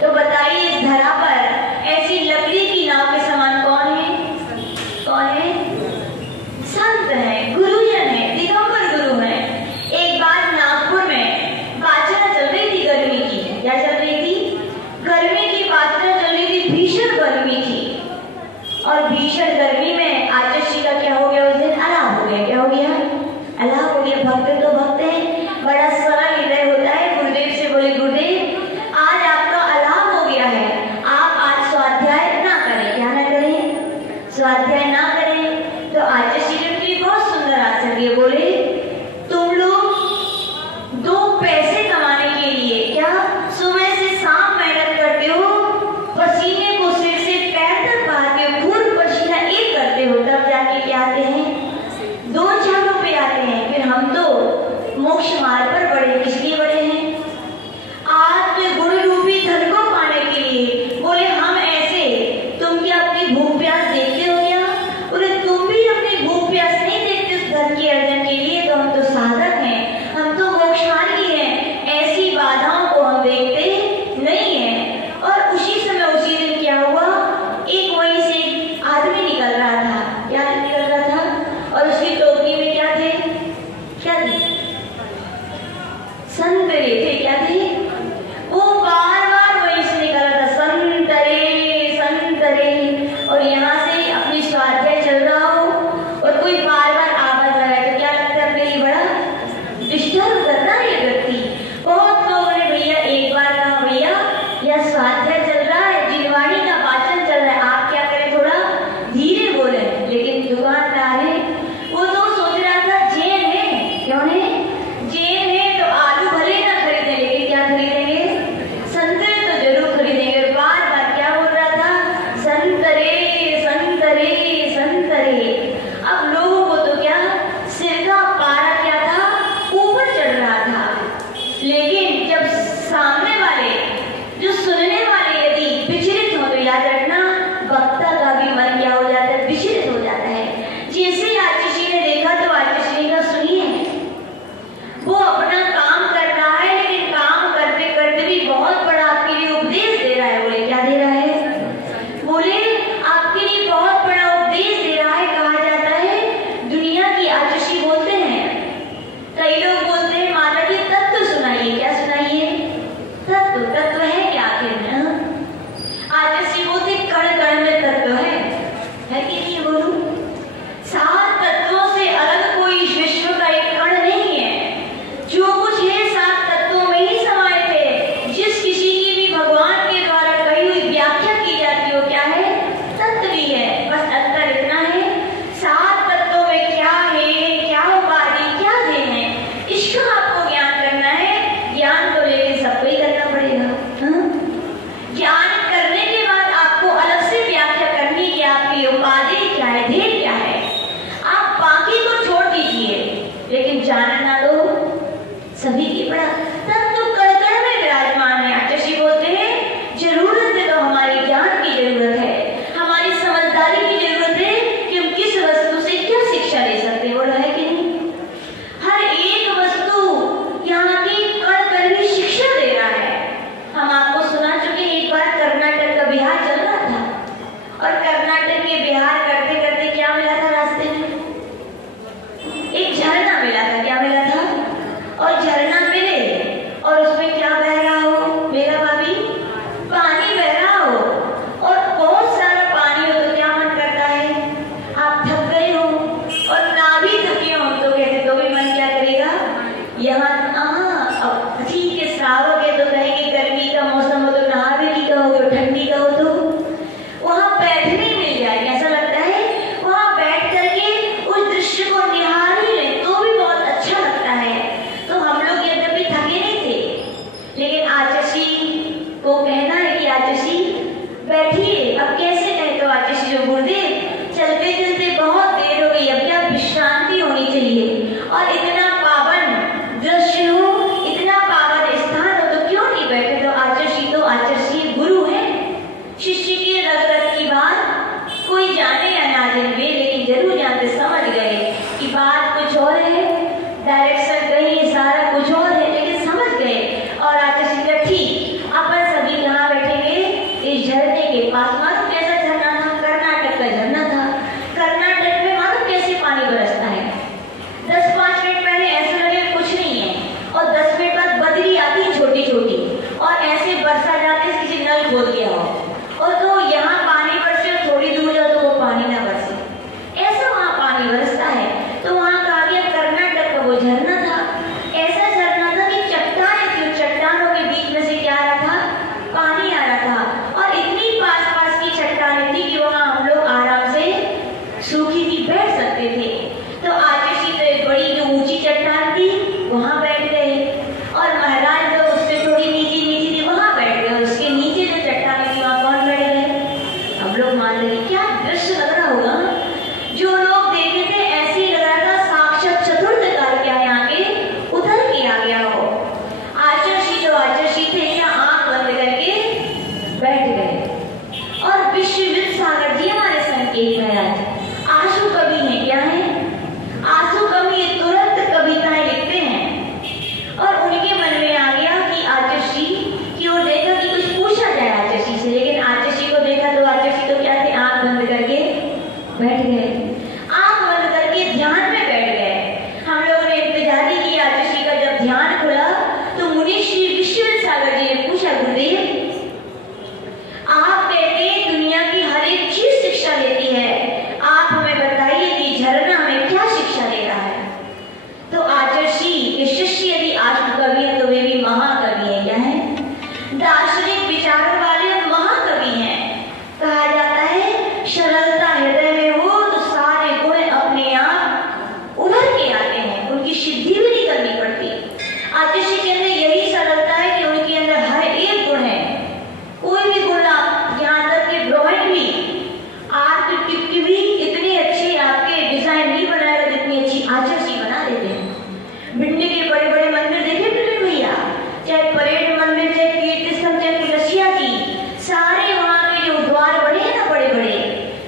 तो बताइए इस धरा पर ऐसी लकड़ी की नाव के समान कौन स्वाध्याय ना करें तो आचार्य श्री ने बहुत सुंदर आंसर दिए। बोले तुम लोग 2 पैसे कमाने के लिए क्या सुबह से शाम मेहनत करते हो, पसीने को सिर से पैर तक बहाते हो, खून पसीना एक करते हो, तब जाके क्या आते हैं 2-4 रुपए आते हैं। फिर हम तो मोक्ष मार्ग पर बढ़े, किस लिए बढ़े हैं? आत्म गुण रूपी धन को पाने के लिए। बोले हम ऐसे, तुम क्या अपनी भूख प्यास देखते हो क्या? बोले तुम भी अपनी भूख प्यास नहीं देखते उस धन के अर्जन के लिए, तो हम तो साधक हैं, हम तो मोक्ष मार्गी हैं, ऐसी बाधाओं को हम देखते नहीं हैं। और उसी समय उसी दिन क्या हुआ, एक वहीं से एक आदमी निकल रहा था। क्या निकल रहा था? और उसकी टोकरी में क्या थे? क्या थे? संतरे थे। क्या थे? वो बार बार वहीं से निकल रहा था, संतरे संतरे। और यहाँ से अपनी स्वाध्याय चल रहा हो और कोई बार बार आवाज आ रहा है तो क्या लगता है अपने लिए बड़ा डिस्टर्ब कर रहा है ये व्यक्ति। बहुत लोगों ने भैया एक बार कहा भैया यह स्वाध्याय चल रहा है, जिनवाणी का वाचन चल रहा है, आप क्या करें थोड़ा धीरे बोले। लेकिन दुकानदार है वो तो सोच रहा था जैन है, क्यों है जैन है तो आलू भले ना खरीदे लेकिन क्या खरीदेंगे, संतरे तो जरूर खरीदेंगे। और बार बार क्या बोल रहा था, संतरे संतरे संतरे। अब लोगों को तो क्या सिर का पारा क्या था ऊपर चढ़ रहा था। लेकिन जब सामने वाले जो सुनने वाले यदि विचलित हो तो याद रखना वक्ता का भी मन क्या हो जाता है, विचलित हो जाता है। जैसे आचार्य श्री ने देखा तो आचार्य श्री का सुनिए, वो अपना काम कर रहा है लेकिन काम करते करते भी बहुत बड़ा आपके लिए उपदेश दे रहा है। बोले क्या दे रहा है? बोले आपके लिए बहुत बड़ा उपदेश दे रहा है। कहा जाता है दुनिया की आचार्य श्री बोलते हैं, कई लोग बोलते हैं माता जी तत्व सुनाइए। क्या सुनाइए? तत्व। तत्व है क्या आखिर में? आचार्य श्री बोलते कण कण में तत्व है कि नहीं? बोलूं 7 तत्वों से अलग कोई विश्व का एक कण नहीं है। जो कुछ है 7 तत्वों में ही समाये थे। जिस किसी की भी भगवान के द्वारा कही हुई व्याख्या की जाती हो क्या है? तत्व ही है। बस अंतर इतना है 7 तत्वों में क्या है, क्या उपाधि, क्या देन है, इसका आपको ज्ञान करना है। ज्ञान तो लेकिन सबको ही करना पड़ेगा। ज्ञान करने के बाद आपको अलग से व्याख्या करनी कि आपकी उपाधि क्या है, ध्येय क्या है। आप बाकी को छोड़ दीजिए लेकिन जानना तो सभी की बड़ा तत्व कण-कण में विराजमान है। आचार्य श्री बोलते हैं जरूरत है तो हमारी ज्ञान की जरूरत है, हमारी समझदारी की जरूरत है कि हम किस वस्तु से क्या शिक्षा ले सकते हैं। बोला है कि नहीं? हर एक वस्तु यहाँ की कण-कण की शिक्षा दे रहा है। हम आपको सुना चुके एक बार कर्नाटक का बिहार चल रहा था और कर्नाटक के बिहार करते करते क्या मिला था रास्ते में? एक झरना मिला था। क्या मिला था? और झरना मिले और उसमें क्या बह रहा हो मेरा भाभी? पानी बह रहा हो। और बहुत सारा पानी हो तो क्या मन करता है? आप थक गए हो और ना भी थके हो तो कहते तो भी मन क्या करेगा? यहाँ अब ठीक है श्रावक है तो कहेंगे गर्मी का मौसम हो तो नहा भी नहीं कहोगे, ठंडी का हो तो वहां बैठने मिल जाए। कैसा लगता है?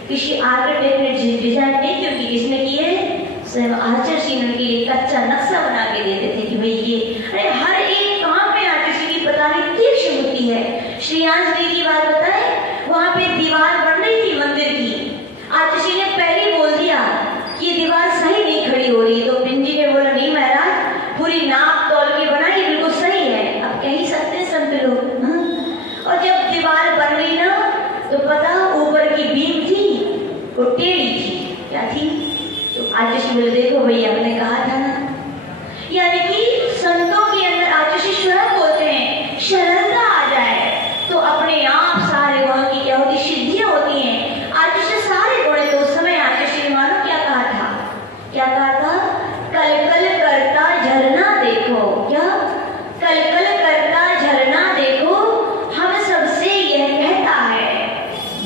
किसी आर्किटेक्ट ने डिजाइन नहीं क्योंकि किसने की है, स्वयं आचार्य श्री ने के लिए कच्चा नक्शा बना के दे देते कि भाई ये, अरे हर एक काम पे आचार्य श्री की पता नहीं तीक्ष्ण होती है। श्री आंजली की बात बताए, वहां पे दीवार बन रही थी मंदिर की, आचार्य श्री ने पहले ही बोल दिया कि दीवार सही नहीं खड़ी हो रही, तो पिंजी ने बोला नहीं महाराज पूरी नाप तोल के बनाई, बिल्कुल सही है। अब कह ही सकते हैं संत लोग, हाँ? और जब दीवार बन रही ना तो पता ऊपर की बीम थी वो टेढ़ी थी, क्या थी? तो आचार्य श्री बोले देखो भैया मैंने कहा था ना, यानी कि संतों के अंदर आचार्य श्री स्वयं बोलते हैं शरणता आ जाए तो अपने आप सारे गुणों की क्या होती, सिद्धियां होती हैं। आचार्य श्री सारे गुण, तो उस समय आचार्य श्री ने मानो क्या कहा था, क्या कहा था, कल कल करता झरना देखो, क्या कल कल करता झरना देखो, हम सबसे यह कहता है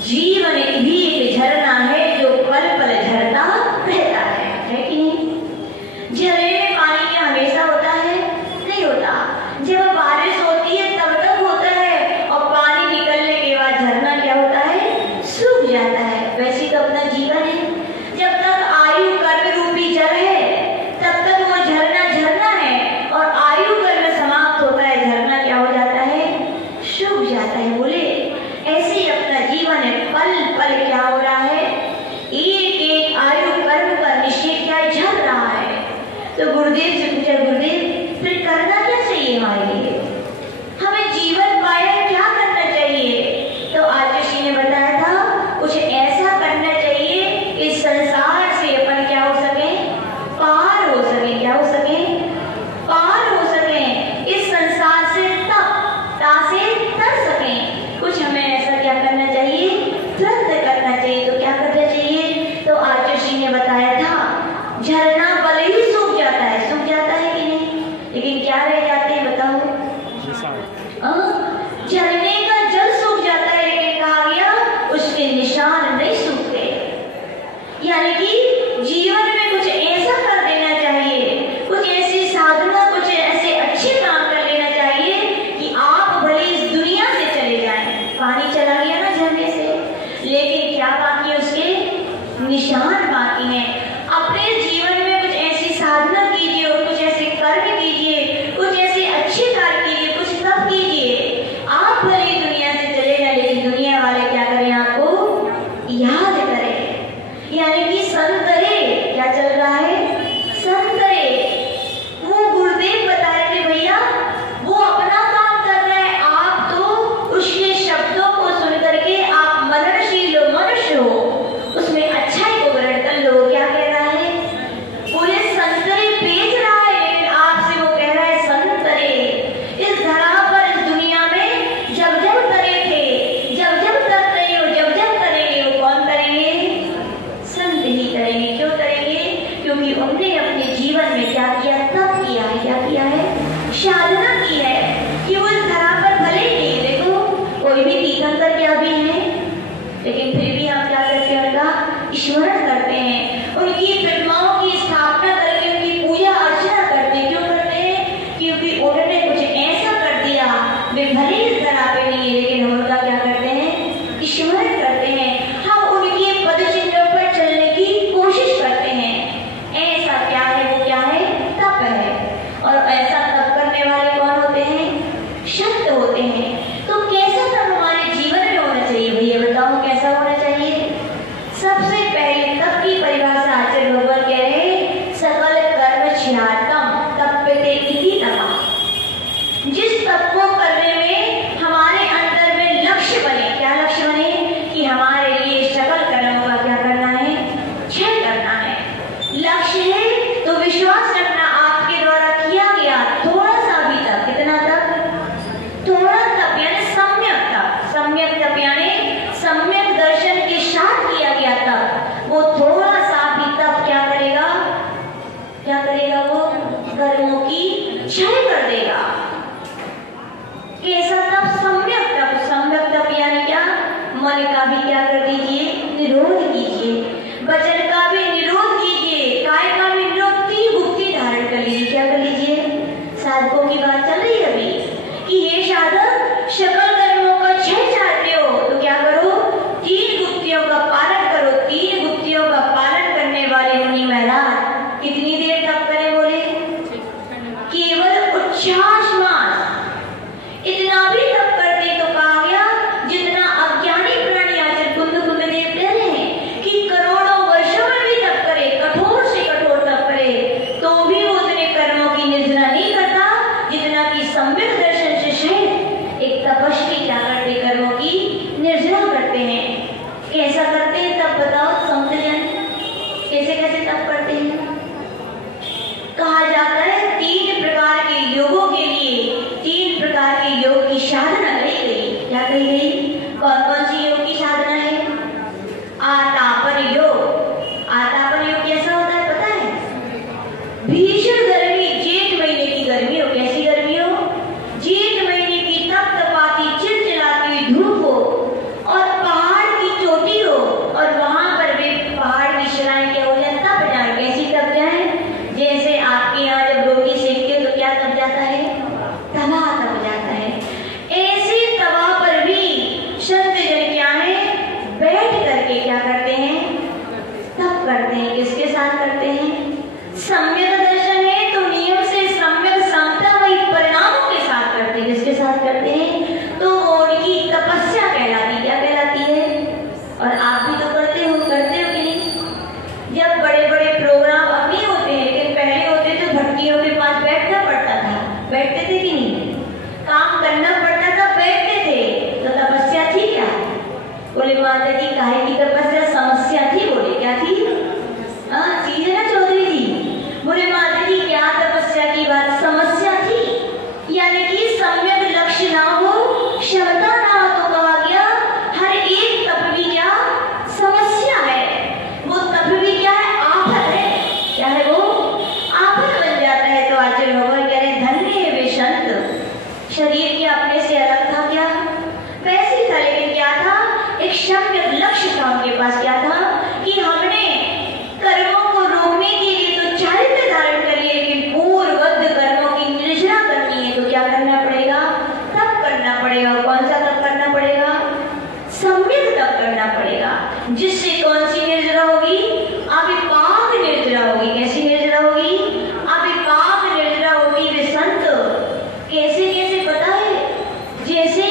जीवन भी एक झरना है जो पल पल झरता रहता है कि नहीं? झरने में पानी क्या हमेशा होता है? नहीं होता। जब बारिश होती है तब तक होता है, और पानी निकलने के बाद झरना क्या होता है, सूख जाता है। वैसे तो अपना जीवन है, जब तक आयु कर्म रूपी जल है तब तक वो झरना झरना है, और आयु कर्म समाप्त होता है, झरना क्या हो जाता है, सूख जाता है। बोले ऐसे ही अपना जीवन है, पल पल क्या हो रहा है, एक एक आयु कर्म का निश्चय क्या झल रहा है। तो गुरुदेव से पूछा, गुरुदेव फिर करना क्या चाहिए हमारे लिए, हमें जीवन पाया क्या करना चाहिए? तो आचार्य श्री ने बताया था कुछ ऐसा करना चाहिए इस संसार से अपन क्या हो सके, पार हो सके, क्या हो सके, पार हो सके, इस संसार से ता से तर सके। कुछ हमें ऐसा क्या करना चाहिए, तुरंत करना चाहिए। तो क्या करना चाहिए? तो आचार्य श्री ने बताया था झरना भले ही सूख जाता है, सूख जाता है कि नहीं, लेकिन क्या रह जाते हैं बताओ, झरने का जल सूख जाता है, लेकिन कहा गया उसके निशान नहीं सूखते। यानी कि जीवन में कुछ ऐसा कर देना चाहिए, कुछ ऐसी साधना, कुछ ऐसे अच्छे काम कर लेना चाहिए कि आप भले इस दुनिया से चले जाएं। पानी चला गया ना झरने से, लेकिन क्या बाकी है, उसके निशान बाकी हैं। अपने जीवन में कुछ ऐसी साधना कीजिए और कुछ ऐसे कर्म कीजिए, कुछ ऐसे अच्छे कार्य कीजिए, कुछ तब कीजिए, आप भले दुनिया से चले जाए लेकिन दुनिया वाले क्या करें, आपको याद करें। यानी कि संतरे क्या चल रहा है, संतरे वो गुरुदेव बता रहे थे भैया वो अपना काम कर रहा है, आप तो उसके शब्दों को सुन करके आप मननशील मनुष्य हो, उसमें अच्छाई को ग्रहण कर लो। क्या कह रहा है, पूरे संतरे बेच रहा है, लेकिन आपसे वो कह रहा है संतरे इस धरा पर, इस दुनिया में जब जब तरे थे, जब जब तक रहे हो, जब जब करेंगे वो कौन करेंगे, संत ही करेंगे। क्यों करेंगे? क्योंकि उन्होंने अपने जीवन में क्या किया, तब किया है, क्या किया है, साधना की है कि वो इस धरा पर भले नहीं, देखो कोई भी तीर्थंकर क्या भी है, लेकिन फिर भी हम क्या करते हैं, उनका स्मरण करते हैं, उनकी प्रतिमाओं की स्थापना करके उनकी पूजा अर्चना करते हैं। क्यों करते हैं? क्योंकि उन्होंने कुछ ऐसा कर दिया, वे भले इस तरह पे नहीं है, लेकिन हम उनका क्या करते हैं, स्मरण करते हैं, हम उनके पद चिन्हों पर चलने की कोशिश करते हैं। ऐसा क्या है, वो क्या है, तप है। और ऐसा तप करने वाले कौन होते हैं, संत होते हैं। तो कैसा तप हमारे जीवन में होना चाहिए भैया, बताओ कैसा होना चाहिए? सबसे पहले तप सम्यक दर्शन है तो नियम से सम्यक समतामयी परिणामों के साथ करते हैं। किसके साथ करते हैं? तो वो उनकी तपस्या कहलाती है। क्या कहलाती है? और आप भी तो करते हो कि नहीं? जब बड़े बड़े प्रोग्राम अभी होते हैं, लेकिन पहले होते तो भट्टियों के पास बैठना पड़ता था। बैठते थे कि नहीं? काम करना पड़ता था, बैठते थे। तो तपस्या थी क्या? बोले माता जी काहे की तपस्या? समस्या थी। बोले क्या थी? चीज है ना चौधरी जी। बोले माता जी क्या तपस्या की बात? समस्या थी, यानी कि सम्यक लक्ष्य ना हो, क्षमता ना हो, तो कहा गया हर एक तप भी क्या? समस्या है। वो तप भी क्या है? आफत है। क्या है वो? आफत बन जाता है। तो आचार्य भगवान कह रहे धन्य है वे संत। शरीर के अपने से अलग था क्या? वैसे ही था, लेकिन क्या था? एक सम्यक लक्ष्य था उनके पास। क्या था? कि हमने कर्मों को रोकने के लिए तो चारित्र्य धारण कर लिए, लेकिन पूर्ववत कर्मों की निर्जरा करनी है तो क्या करना पड़ेगा? तप करना पड़ेगा। कौन सा तप करना पड़ेगा? सम्यक तप करना पड़ेगा। जिससे कौन सी निर्जरा होगी? अविपाक निर्जरा होगी। कैसी निर्जरा होगी? अविपाक निर्जरा होगी। वे संत कैसे कैसे पता है? जैसे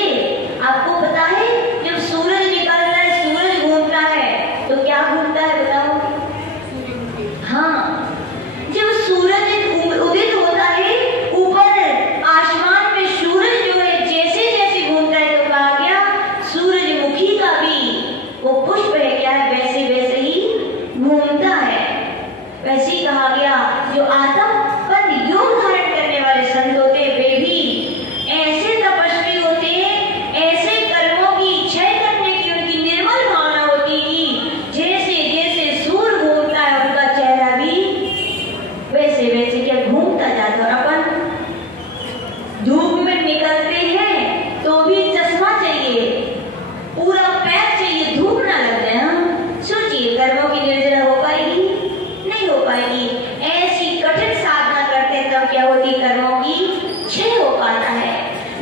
आपको पता है जब सूरज निकलता है, सूरज घूमता है तो क्या घूमता है बताओ? हाँ, जब सूरज उदित होता है ऊपर आसमान में, सूरज जो है जैसे जैसे घूमता है तो कहा गया सूरजमुखी का भी वो पुष्प है क्या है? वैसे वैसे ही घूमता है। वैसे ही कहा गया जो आत्म पर योग धारण करने वाले संत होते हैं वे भी ऐसे तपस्वी होते हैं, ऐसे कर्मों की क्षय करने की उनकी निर्मल भावना होती है कि जैसे जैसे सूर्य घूमता है उनका चेहरा भी वैसे वैसे क्या घूमता जाता है। और अपन धूप में निकलते हैं तो भी चश्मा चाहिए, पूरा पैक चाहिए, धूप ना लग जाए। हम सोचिए कर्मों की निर्जरा हो पाएगी? नहीं हो पाएगी। ऐसी कठिन साधना करते हैं तब क्या होती? कर्मों की क्षय हो पाता है।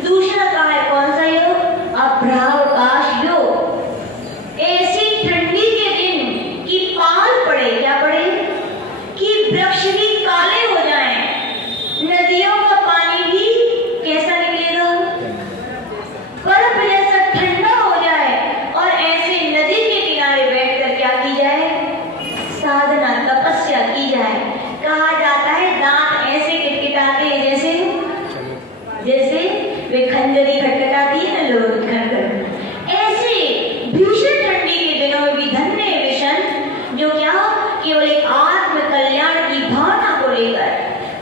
दूसरा कहा है कौन सा योग? अभ्रावकाश योग। ऐसी ठंडी के दिन की पाल पड़े, क्या पड़े? कि वृक्ष भी काले हो जाएं, नदियों का पानी भी कैसा निकलेगा? बर्फ जैसा ठंडा हो जाए। और ऐसे नदी के किनारे बैठकर क्या की जाए? साधना तपस्या की जाए। कहा जाता है दांत ऐसे किटकिटाते हैं जैसे जैसे वे खंजरी खटखटाती है ना लोग खनकर। ऐसे भीषण ठंडी के दिनों में भी धन्य है वे संत जो क्या केवल एक आत्म कल्याण की भावना को लेकर,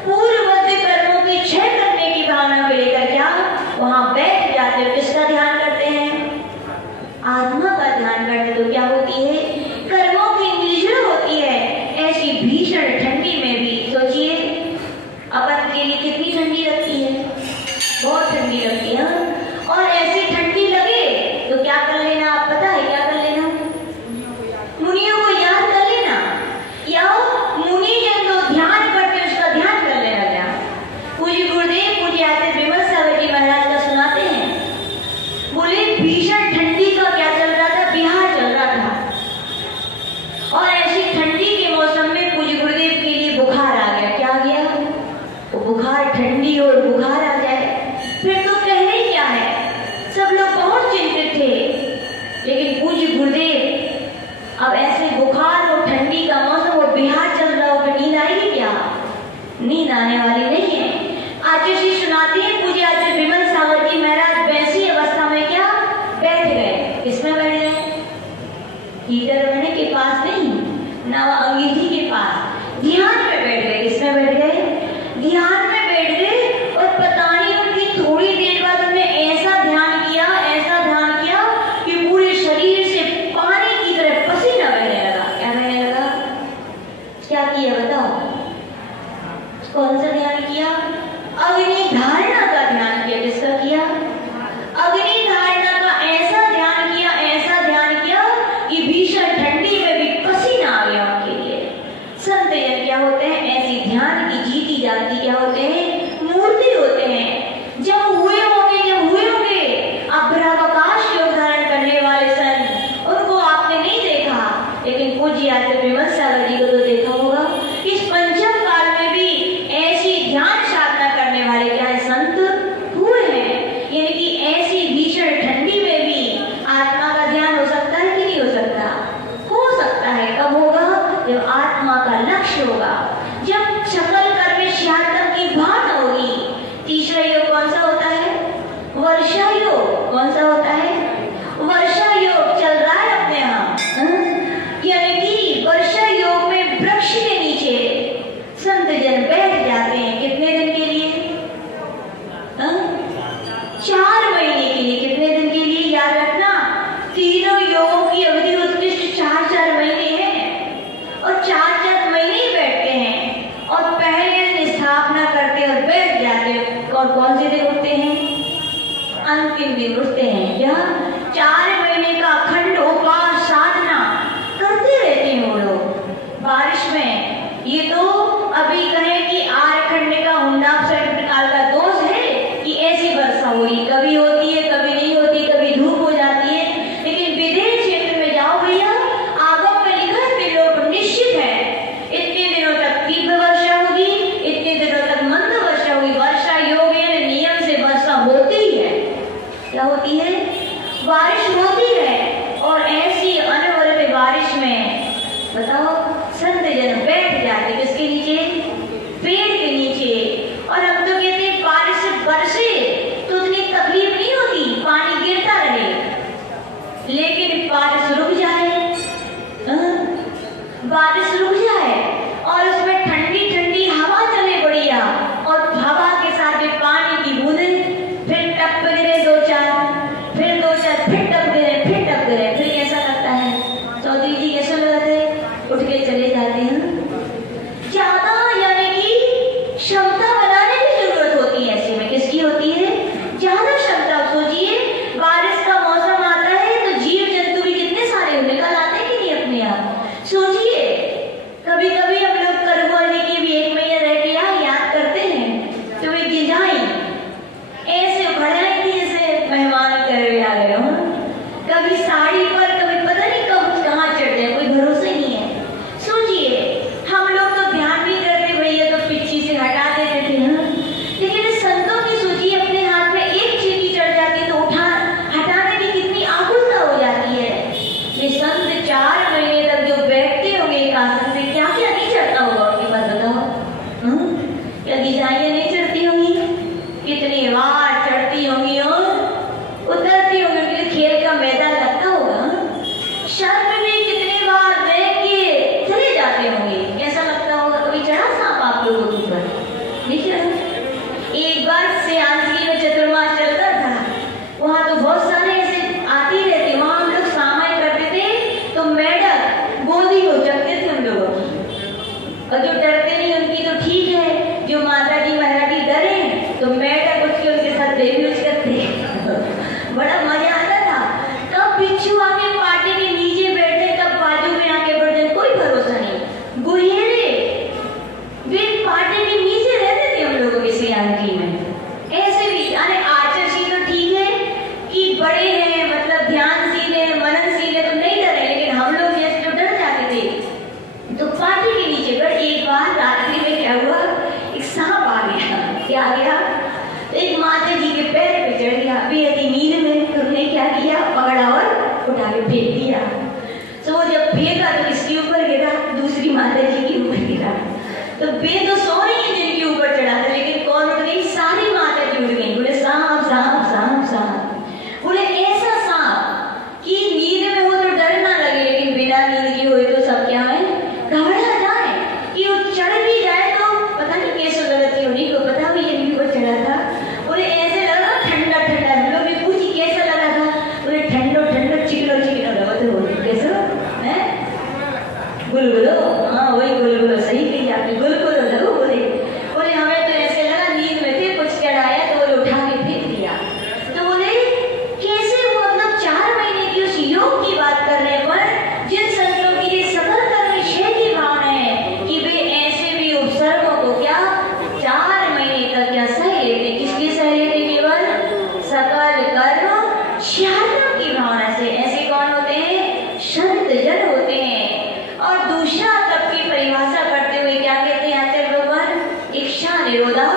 पूर्ववत कर्मों की क्षय करने की भावना को लेकर क्या वहां बैठ जाते हैं। किसका ध्यान करते हैं? आत्मा का ध्यान करते। तो क्या होती है? कर्मों की निर्जरा होती है। ऐसी भीषण ठंडी में भी सोचिए अपन के लिए कितनी ठंडी लगती है? बहुत ठंडी लगती है। और ऐसी ठंडी लगे तो क्या कर लेना? आप पता है क्या कर लेना? मुनियों को याद कर लेना। या मुनि जन तो ध्यान करके उसका ध्यान कर लेना। क्या पूज्य गुरुदेव पूज्य आचार्य विमल सागर जी महाराज का सुनाते हैं। बोले भीषण ठंडी का क्या चल रहा था? बिहार चल रहा था। और ऐसी ठंडी के मौसम में पूज्य गुरुदेव के लिए बुखार आ गया। क्या आ गया? वो बुखार, ठंडी और बुखार आ जाए फिर तो कहने क्या है? सब लोग बहुत चिंतित थे। लेकिन पूज्य गुरुदेव अब ऐसे बुखार और ठंडी का मौसम और बिहार चल रहा हो फिर नींद आएगी क्या? नींद आने वाली नहीं है। आचार्य जी सुनाते हैं पूज्य आचार्य विमल सागर जी महाराज वैसी अवस्था में क्या बैठ गए? किसमें बैठ गए? हीटर रहने के पास नहीं, ना अंगीठी के पास, ध्यान में बैठ गए। किसमें बैठ गए? ध्यान में बैठ गए। और पता नहीं उनकी थोड़ी देर बाद उन्होंने ऐसा ध्यान किया कि पूरे शरीर से पानी की तरह पसीना बहने लगा। क्या बहने लगा? क्या किया बताओ? कौन सा ध्यान किया? अग्नि धारणा का ध्यान किया। किसका किया? अग्नि धारणा का ऐसा ध्यान किया कि भीषण ठंडी में भी पसीना आ गया उनके लिए। संत जन क्या होते हैं? ऐसी ध्यान की जीती जाती क्या होते हैं? मूर्ति होते हैं। जब हुए होंगे अभ्रावकाश योग धारण करने वाले संत, उनको आपने नहीं देखा, लेकिन पूज्य आचार्य विमल सागर जी को तो देखा होगा। इस पंचम काल मोक्ष होगा, जब सकल कर्म श्यातम की भान होगी। तीसरा योग कौन सा होता है? वर्षा योग। कौन सा होता है? वर्षा योग चल रहा है अपने यहाँ। यानी कि वर्षा योग में वृक्ष के नीचे संत जन बैठ जाते हैं। कितने दिन के लिए? 4 महीने के लिए। कितने दिन के लिए? याद रखना, तीनों योगों की अवधि उत्कृष्ट 4-4 महीने हैं और 4-4 महीने ही बैठते हैं और पहले दिन स्थापना करते और बैठ जाते। और कौन से दिन उठते हैं? अंतिम दिन उठते हैं। यह 4 महीने का अखंड उपवास साधना करते रहते हैं वो लोग बारिश में। ये तो अभी कहें कि आरखंड का हुंडाप से प्रकार का दोष है कि ऐसी वर्षा हो रही, कभी होती है कभी नहीं होती, कभी धूप हो जाती है। लेकिन विदेश क्षेत्र में जाओ भैया, आगम में लिखा है, बिल्कुल निश्चित है, इतने दिनों तक तीव्र वर्षा होगी, इतने दिनों तक मंद वर्षा होगी। वर्षा योग यानी नियम से वर्षा होती ही है। क्या होती है? बारिश होती है। और ऐसी अनवरत बारिश में बताओ संत जन बैठ जाते। किसके नीचे? पेड़ के नीचे। और हम तो कहते हैं बारिश बरसे तो उतनी तकलीफ नहीं होती, पानी गिरता रहे, लेकिन बारिश रुक जाए, बारिश रुक जाए और उसमें ठंडी ठंडी हवा चले बढ़िया, और हवा के साथ में पानी की बूंदें फिर टप गिरे 2-4, फिर 2-4, फिर टप गिरे, फिर टप गिरे। फिर कैसा लगता है? चौधरी जी कैसे लगाते? उठ के चले जाते हैं। ज्यादा यानी कि क्षमता बनाने की जरूरत होती है। ऐसे में किसकी होती है? ज्यादा क्षमता। सोचिए बारिश का मौसम आता है तो जीव जंतु भी कितने सारे निकल आते हैं कि नहीं अपने आप। सोचिए कभी कभी हम लोग करगोल जी की भी 1 महीना रह के याद करते हैं तो वे गिजाई ऐसे खड़े हैं कि जैसे मेहमान कर आ गए हो। कभी साड़ी पर, कभी पता नहीं कब कहाँ चढ़ जाए, कोई भरोसा नहीं है। सोचिए हम लोग तो ध्यान नहीं करते भैया, तो पीछे से हटा देते थे। लेकिन संतों की सोचिए अपने हाथ में एक चीटी चढ़ जाती है तो हटाने की कितनी आकुलता हो जाती है। ये संत 4 महीने तक जो बैठते होंगे एक आसन पे, क्या क्या नहीं चढ़ता होगा उनके पास बताओ? क्या गिजाइयां नहीं चढ़ती होंगी? कितनी बार चढ़ती होंगी और उतरती होंगी। उनके खेल का मैदान लगता होगा। शर्म में कितनी बार देख के चले जाते होंगे। कैसा लगता होगा? कभी चढ़ा सांप आप लोगों के ऊपर? नहीं चढ़ा। एक बार सियासी में चतुर्मास चलता था, वहां तो बहुत सारे ऐसे आती रहते, वहां हम लोग सामाई करते थे तो मैडम गोदी हो जाते थे हम लोगों की। और जो डरते नहीं उनकी तो ठीक है, जो माता जी मराठी डरे तो मैडम उसके साथ बेबी करते। बड़ा मजा आता था। कब बिच्छू आके पार्टी के नीचे बैठे, कब बाजू में आके बैठे, कोई भरोसा नहीं। गुहेरे वे पार्टी के नीचे रहते थे हम लोगों के सियासी में। ऐसे भी अरे आचर्षी तो ठीक है कि बड़े हैं, मतलब ध्यानशील है, मननशील है तो नहीं डरे, लेकिन हम लोग जैसे तो डर जाते थे। तो पार्टी के नीचे बैठ, एक बार रात्रि में क्या हुआ, एक सांप आ गया। क्या आ गया? एक माता जी के पैर पे चढ़ गया। बेहद नींद में तुमने क्या किया? पकड़ा और उठा के फेंक दिया। तो वो जब फेंका तो इसके ऊपर गिरा, दूसरी माता जी के ऊपर गिरा। तो बे तो सो रही है जिनके ऊपर चढ़ा था, लेकिन कौन उठ गई? सारी माता जी उठ गई। बोले सांप सांप सांप सांप। बोले ऐसा सांप कि नींद में हो तो डर ना लगे, लेकिन बिना नींद की हो तो सब क्या है? घबरा जाए कि वो चढ़ भी जाए तो पता नहीं कैसे गलती होनी को पता भी ये ऊपर चढ़ा था। बोले ऐसे लगा ठंडा ठंडा। हम लोग भी पूछी कैसा लगा था? बोले ठंडो ठंडो चिकनो चिकनो लगा। तो कैसे है? गुलगुलो। हाँ वही गुलगुलो, सही कही आपने, गुलगुलो लगो। बोले हमें तो ऐसे लगा नींद में थे, कुछ चढ़ाया तो बोले उठा के फेंक दिया। तो बोले कैसे वो मतलब 4 महीने की उस योग की बात कर रहे हैं, पर जिन संतों की ये सकल कर्म क्षय की भावना है कि वे ऐसे भी उपसर्गों को क्या 4 महीने तक क्या सह लेते। किसकी सह लेते? केवल सकल कर्म क्षय की भावना से। ऐसे कौन होते हैं? संत जन होते हैं। और दूसरा तप की परिभाषा करते हुए क्या कहते हैं आचार्य भगवान? इच्छा निरोधा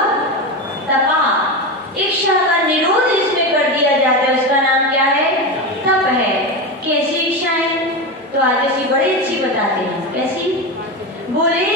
तपा। इच्छा का निरोध इसमें कर दिया जाता है, उसका नाम क्या है? तप है। कैसी इच्छा है? तो आचार्य जी बड़ी अच्छी बताते हैं। कैसी? बोले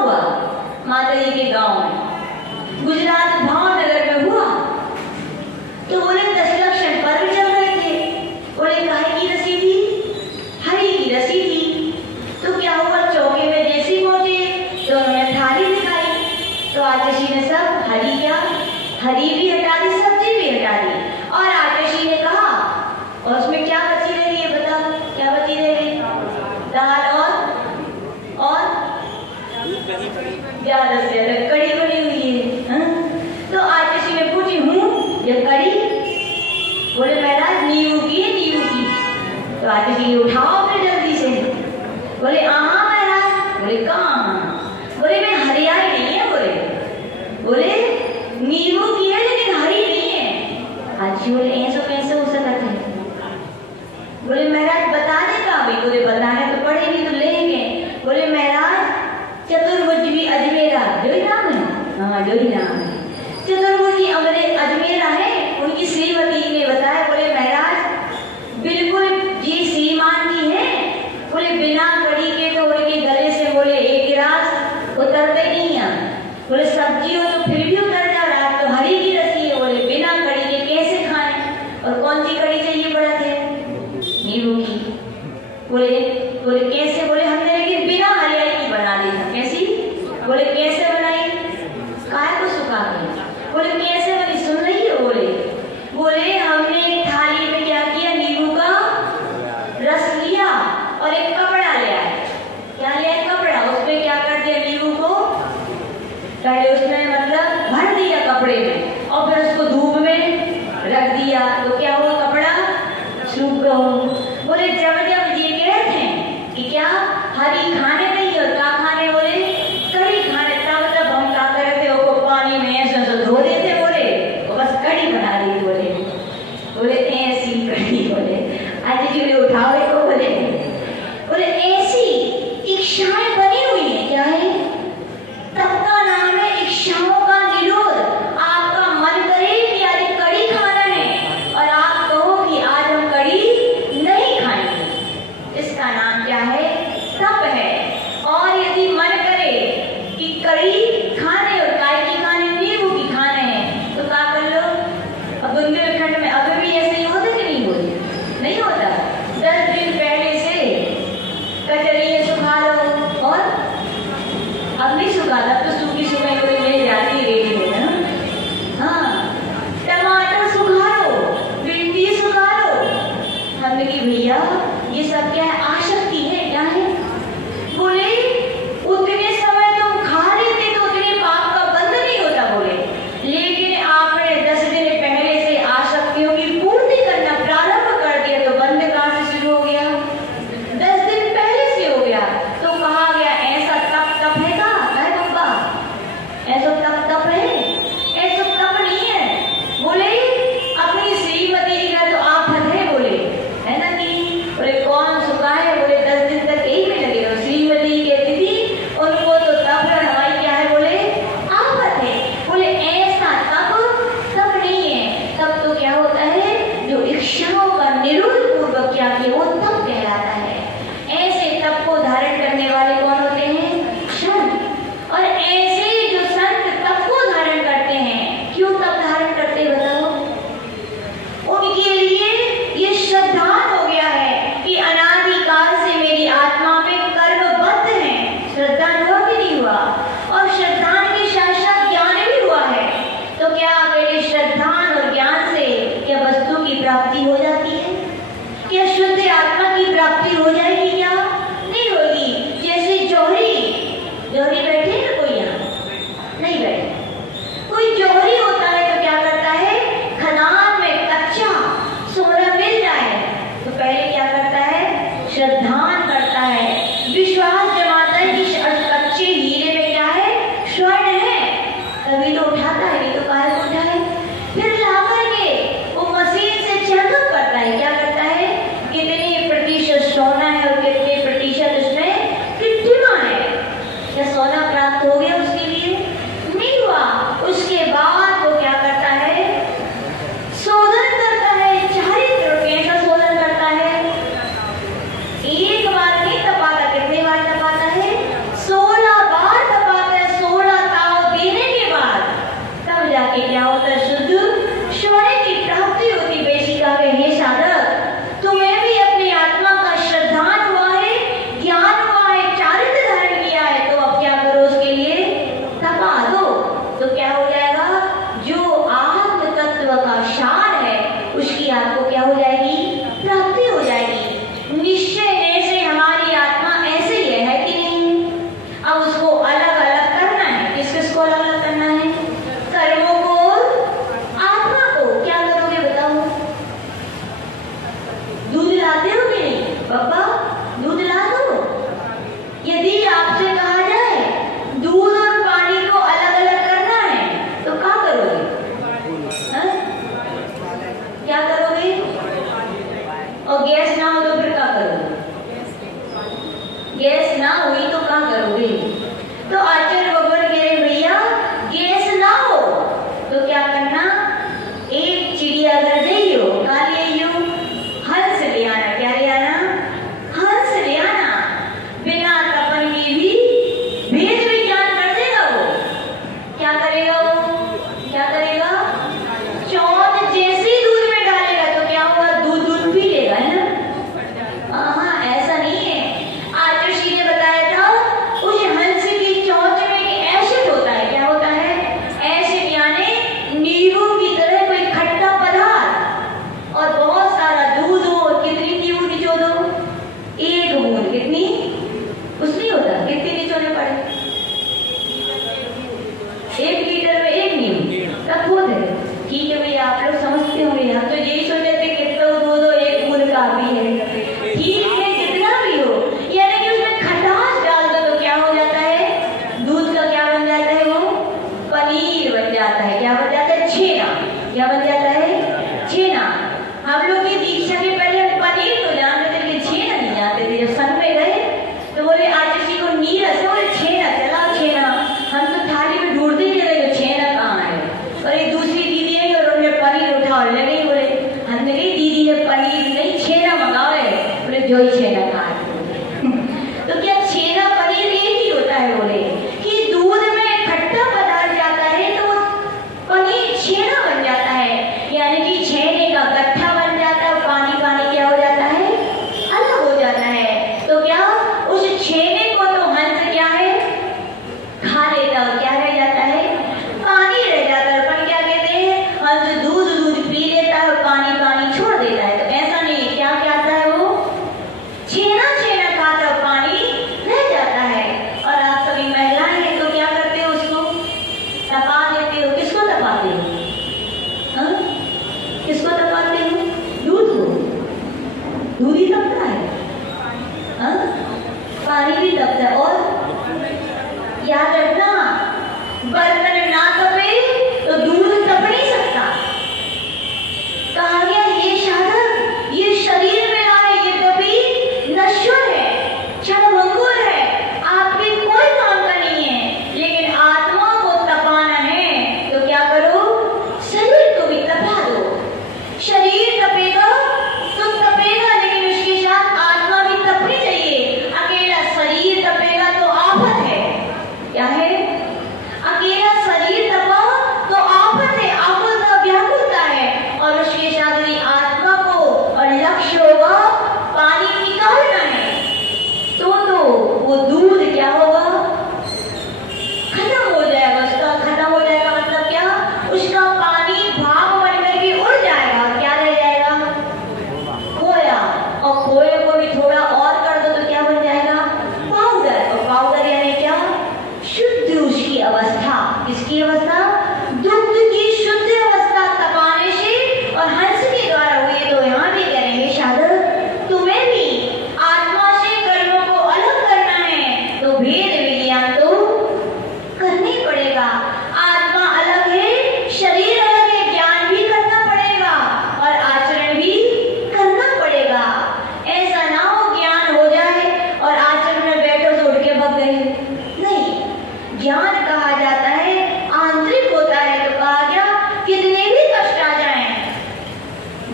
हुआ? माता जी के गांव में, गुजरात भावनगर में हुआ। तो बोले दशलक्षण पर्व चल रहे थे। बोले काहे की रसी थी? हरि की रसी थी। तो क्या हुआ, चौके में जैसे पहुंचे तो उन्होंने थाली दिखाई। तो आतिशी ने सब हरी क्या, हरी भी हटा दी, सब्जी भी हटा दी। और आतिशी ने कहा, और उसमें क्या बची रह गई है बता, क्या बची रह गई? दाल और ज्यादा से ज्यादा कड़ी बनी हुई है। तो आतिशी ने पूछी, हूँ ये कड़ी? बोले महाराज नींबू की है, नींबू की। तो आतिशी ने उठाओ फिर जल्दी से। बोले हाँ महाराज। बोले कहाँ? बोले मैं हरियाई नहीं है। बोले नींबू की है लेकिन हरी नहीं है। अच्छी। बोले ऐसा कैसे हो सकता है? बोले महाराज बता देगा अभी? बोले बताने तो पड़ेगी, तो लेंगे। बोले महाराज चतुर्भुजी अजमेरा, जो ही नाम है? हाँ जो ही नाम है, चतुर्भुजी अजमेरा है। उनकी श्रीमती ने बताया। बोले महाराज बिल्कुल जी श्रीमान जी है। बोले बिना कड़ी के तो उनके गले से बोले एक गिलास उतरते नहीं है। बोले सब्जी हो तो फिर भी उतर जा रहा है, तो हरी की रसी है। बोले बिना कड़ी के कैसे खाएं? और कौन सी कड़ी चाहिए पड़ा थे? नींबू की। बोले कैसे? बोले हमने लेकिन बिना हरियाई की बना दी था। कैसी? बोले कैसे बनाई? काय को सुखा के। बोले कैसे बनी? सुन रही हो? बोले हमने एक थाली में क्या किया, नींबू का रस लिया और एक कपड़ा लिया। क्या लिया? एक कपड़ा। उसमें क्या कर दिया? नींबू को पहले उसमें मतलब भर दिया कपड़े में, और फिर उसको धूप में रख दिया। तो क्या हुआ? कपड़ा सूख गया। बोले जब ये कहते हैं कि क्या हरी खाने नहीं और क्या खाने? बोले कड़ी खाने। तब हम क्या करते हो, को पानी में ऐसे धो देते। बोले बस कड़ी बना दी। बोले ऐसी कड़ी? बोले आज जी उठाओ को। बोले ऐसी इच्छाएं बनी हुई है। क्या है? तब का नाम है इच्छा। 1 लीटर में 1 नीम का दूध है। ठीक है भैया, आप लोग समझते होंगे। हम तो यही सोचते थे कितना दूध हो, 1 बूंद काफी है। ठीक है, जितना भी हो, यानी कि उसमें खटास डाल दो तो क्या हो जाता है? दूध का क्या बन जाता है? वो पनीर बन जाता है। क्या बन जाता है? छेना। क्या बन जाता है? छेना। हम लोग की दीक्षा के पहले पनीर तो जानते थे, लेकिन छेना नहीं जानते थे। जब संघ में गए तो बोले आज जी को नीरस है, बोले छेना चला छेना। हम तो थाली में ढूंढते ही रहे तो छेना कहाँ है। और एक दूसरी दीदी आई और उन्होंने पनीर उठा और ले गई। बोले हमने कही दीदी ने पनीर नहीं छेना मंगाओ है। बोले जो ही छेना कहा तो क्या छेना पनीर एक ही होता है? बोले कि दूध में खट्टा पदार्थ जाता है तो पनीर छेना बन जाता है, यानी कि छेने का गट्ठा बन जाता है। पानी पानी क्या हो जाता है? अलग हो जाता है। तो क्या उस छेने को तो हंस क्या है? खा लेता है। क्या रह जाता है? पानी रह जाता है। पर क्या कहते हैं? हंस दूध दूध पी लेता है और पानी पानी छोड़ देता है। तो ऐसा नहीं है। क्या कहता है? वो छेना छेना खाता है, पानी रह जाता है। और आप सभी महिलाएं हैं तो क्या करते हो? उसको तपा देते हो। किसको तपाते हो? किसको तपाते हो? दूध को। दूध ही तपता है, पानी भी तपता है। और याद रखना, बर्तन ना तपे तो दूध तप नहीं सकता। कहा गया ये साधक, ये शरीर में आए, ये कभी नश्वर है, क्षणभंगुर है, आपके कोई काम का नहीं है। लेकिन आत्मा को तपाना है तो क्या करो? शरीर को भी तपा दो। शरीर तपेगा तो तपेगा, लेकिन उसके साथ आत्मा भी तपनी चाहिए। अकेला शरीर तपेगा तो आफत है। क्या है? अकेला शरीर तपा तो आफत है, आफत व्याकुलता है। और उसके साथ ही आत्मा को और लक्ष्य होगा पानी निकालना है तो वो दूध क्या होगा? खत्म हो जाएगा। उसका खत्म हो जाएगा मतलब क्या? उसका पानी भाप बनकर के उड़ जाएगा। क्या रह जाएगा? खोया। और खोए को भी थोड़ा और कर दो तो क्या बन जाएगा? पाउडर। और पाउडर यानी क्या? शुद्ध उसकी अवस्था। किसकी अवस्था? दुग्ध की शुद्ध अवस्था तपाने से और हंस के द्वारा हुई। तो यहाँ भी करेंगे साधक, तुम्हें भी आत्मा से कर्मों को अलग करना है तो भेद विज्ञान तो करना ही पड़ेगा। आत्मा अलग है, शरीर अलग है, ज्ञान भी करना पड़ेगा और आचरण भी करना पड़ेगा। ऐसा ना हो ज्ञान हो जाए और आचरण में बैठो तो उठ के भग गए। नहीं, ज्ञान कहा जाता है आंतरिक होता है। तो कहा गया कितने भी कष्ट आ जाएं,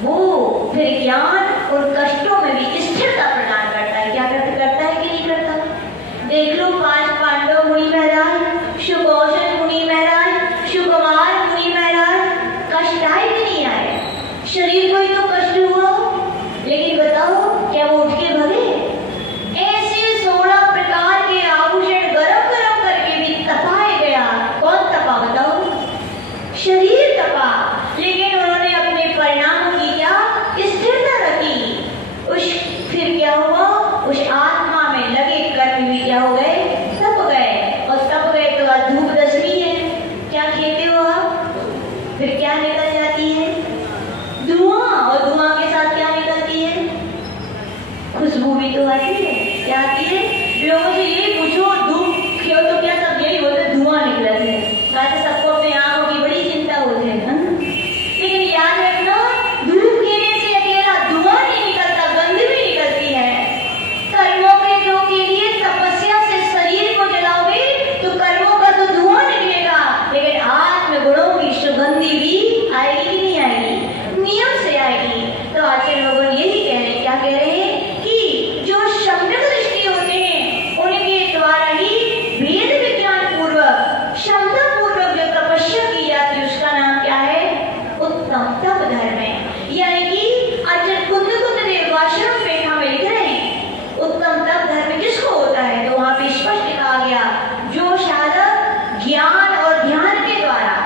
वो फिर ज्ञान और कष्टों में भी स्थिरता प्रदान करता है। क्या करता है कि नहीं करता? देख लो 5 पांडव मुनि महाराज, सुकौशल मुनि महाराज, सुकुमार मुनि महाराज, कष्ट आए कि नहीं आए? शरीर को ही तो कष्ट हुआ, लेकिन बताओ क्या वो उठ के भगे? ऐसे 16 प्रकार के आभूषण गरम गरम करके भी तपाए गया। कौन तपा बताओ? शरीर तपा। लेकिन उन्होंने अपने परिणामों की क्या स्थिरता रखी। फिर क्या हुआ? उस आत्मा में लगे कर्म भी क्या हो गए? तप गए। और तप गए तो आज धूप दशमी है। क्या खेते हो आप? फिर क्या निकल जाती है? धुआं। और धुआं के साथ क्या निकलती है? खुशबू भी तो आती है। क्या आती है? लोगों से यही पूछो धूप क्यों तो क्या सब यही होते धुआं निकलते हैं। ताकि सबको अपने आंखों की बड़ी चिंता होती है। लेकिन याद रखना, धूप गिरने से अकेला धुआं नहीं निकलता, गंध भी निकलती है। कर्मों के लिए तपस्या से शरीर को जलाओगे तो कर्मों का तो धुआं निकलेगा, लेकिन आत्म गुणों की सुगंधी भी आएगी कि नहीं आएगी? नियम से आएगी। तो आचार्य लोगों यही कह रहे हैं। क्या कह रहे हैं? कि जो सम्यक दृष्टि होते हैं उनके द्वारा ही भेद विज्ञान पूर्वक, क्षमता पूर्वक जो तपस्या की जाती है उसका नाम क्या है? उत्तम तप धर्म है। यानी कि आचार्य कुंद देवाश्रम पेठा में लिख रहे हैं उत्तम तप धर्म किसको होता है? तो वहां पे स्पष्ट कहा गया जो साधक ज्ञान और ध्यान के द्वारा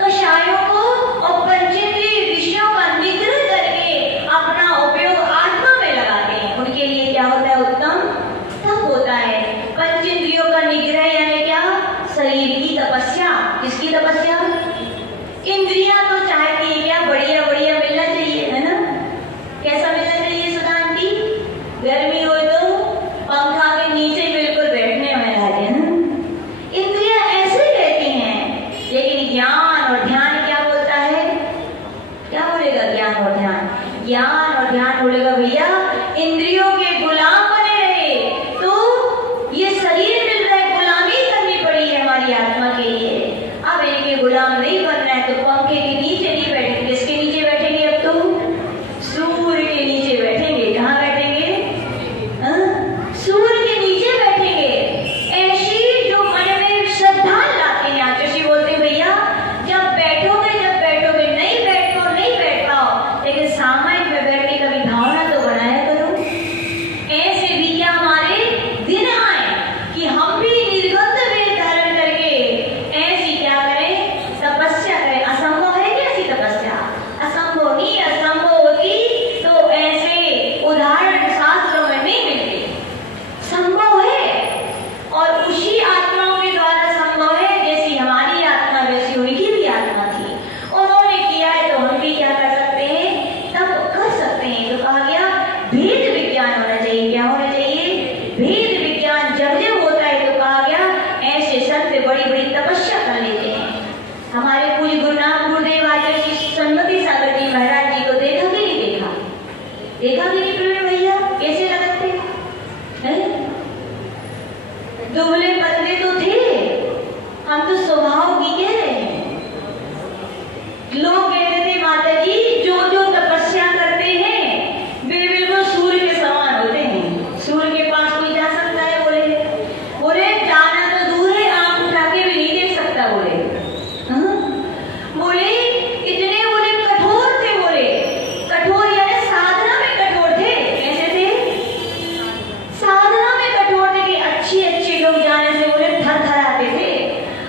कषायों को और पंचेंद्रिय विषयों का निग्रह करके अपना उपयोग आत्मा में लगाते हैं, उनके लिए क्या होता है? उत्तम तप होता है। पंचेंद्रियों का निग्रह यानी क्या? शरीर की तपस्या से बड़ी बड़ी तपस्या कर लेते हैं। हमारे पूज्य गुरुनाथ गुरुदेव आचार्य श्री सन्मति सागर जी महाराज जी को देखा कि नहीं देखा? देखा कि नहीं प्रवीण भैया? कैसे लगते हैं? दुबले पतले तो थे, हम तो स्वभाव की कह रहे हैं। लोग कहते थे माता जी जो जो तपस्या करते हैं वे बिल्कुल सूर्य के समान होते हैं। सूर्य के पास कोई जा सकता है? बोले जाना तो दूर है, आंख उठा के भी नहीं देख सकता। बोले इतने बोले कठोर थे। बोले कठोर यानी साधना में कठोर थे। कैसे थे? साधना में कठोर थे कि अच्छे लोग जाने से बोले थरथराते थे।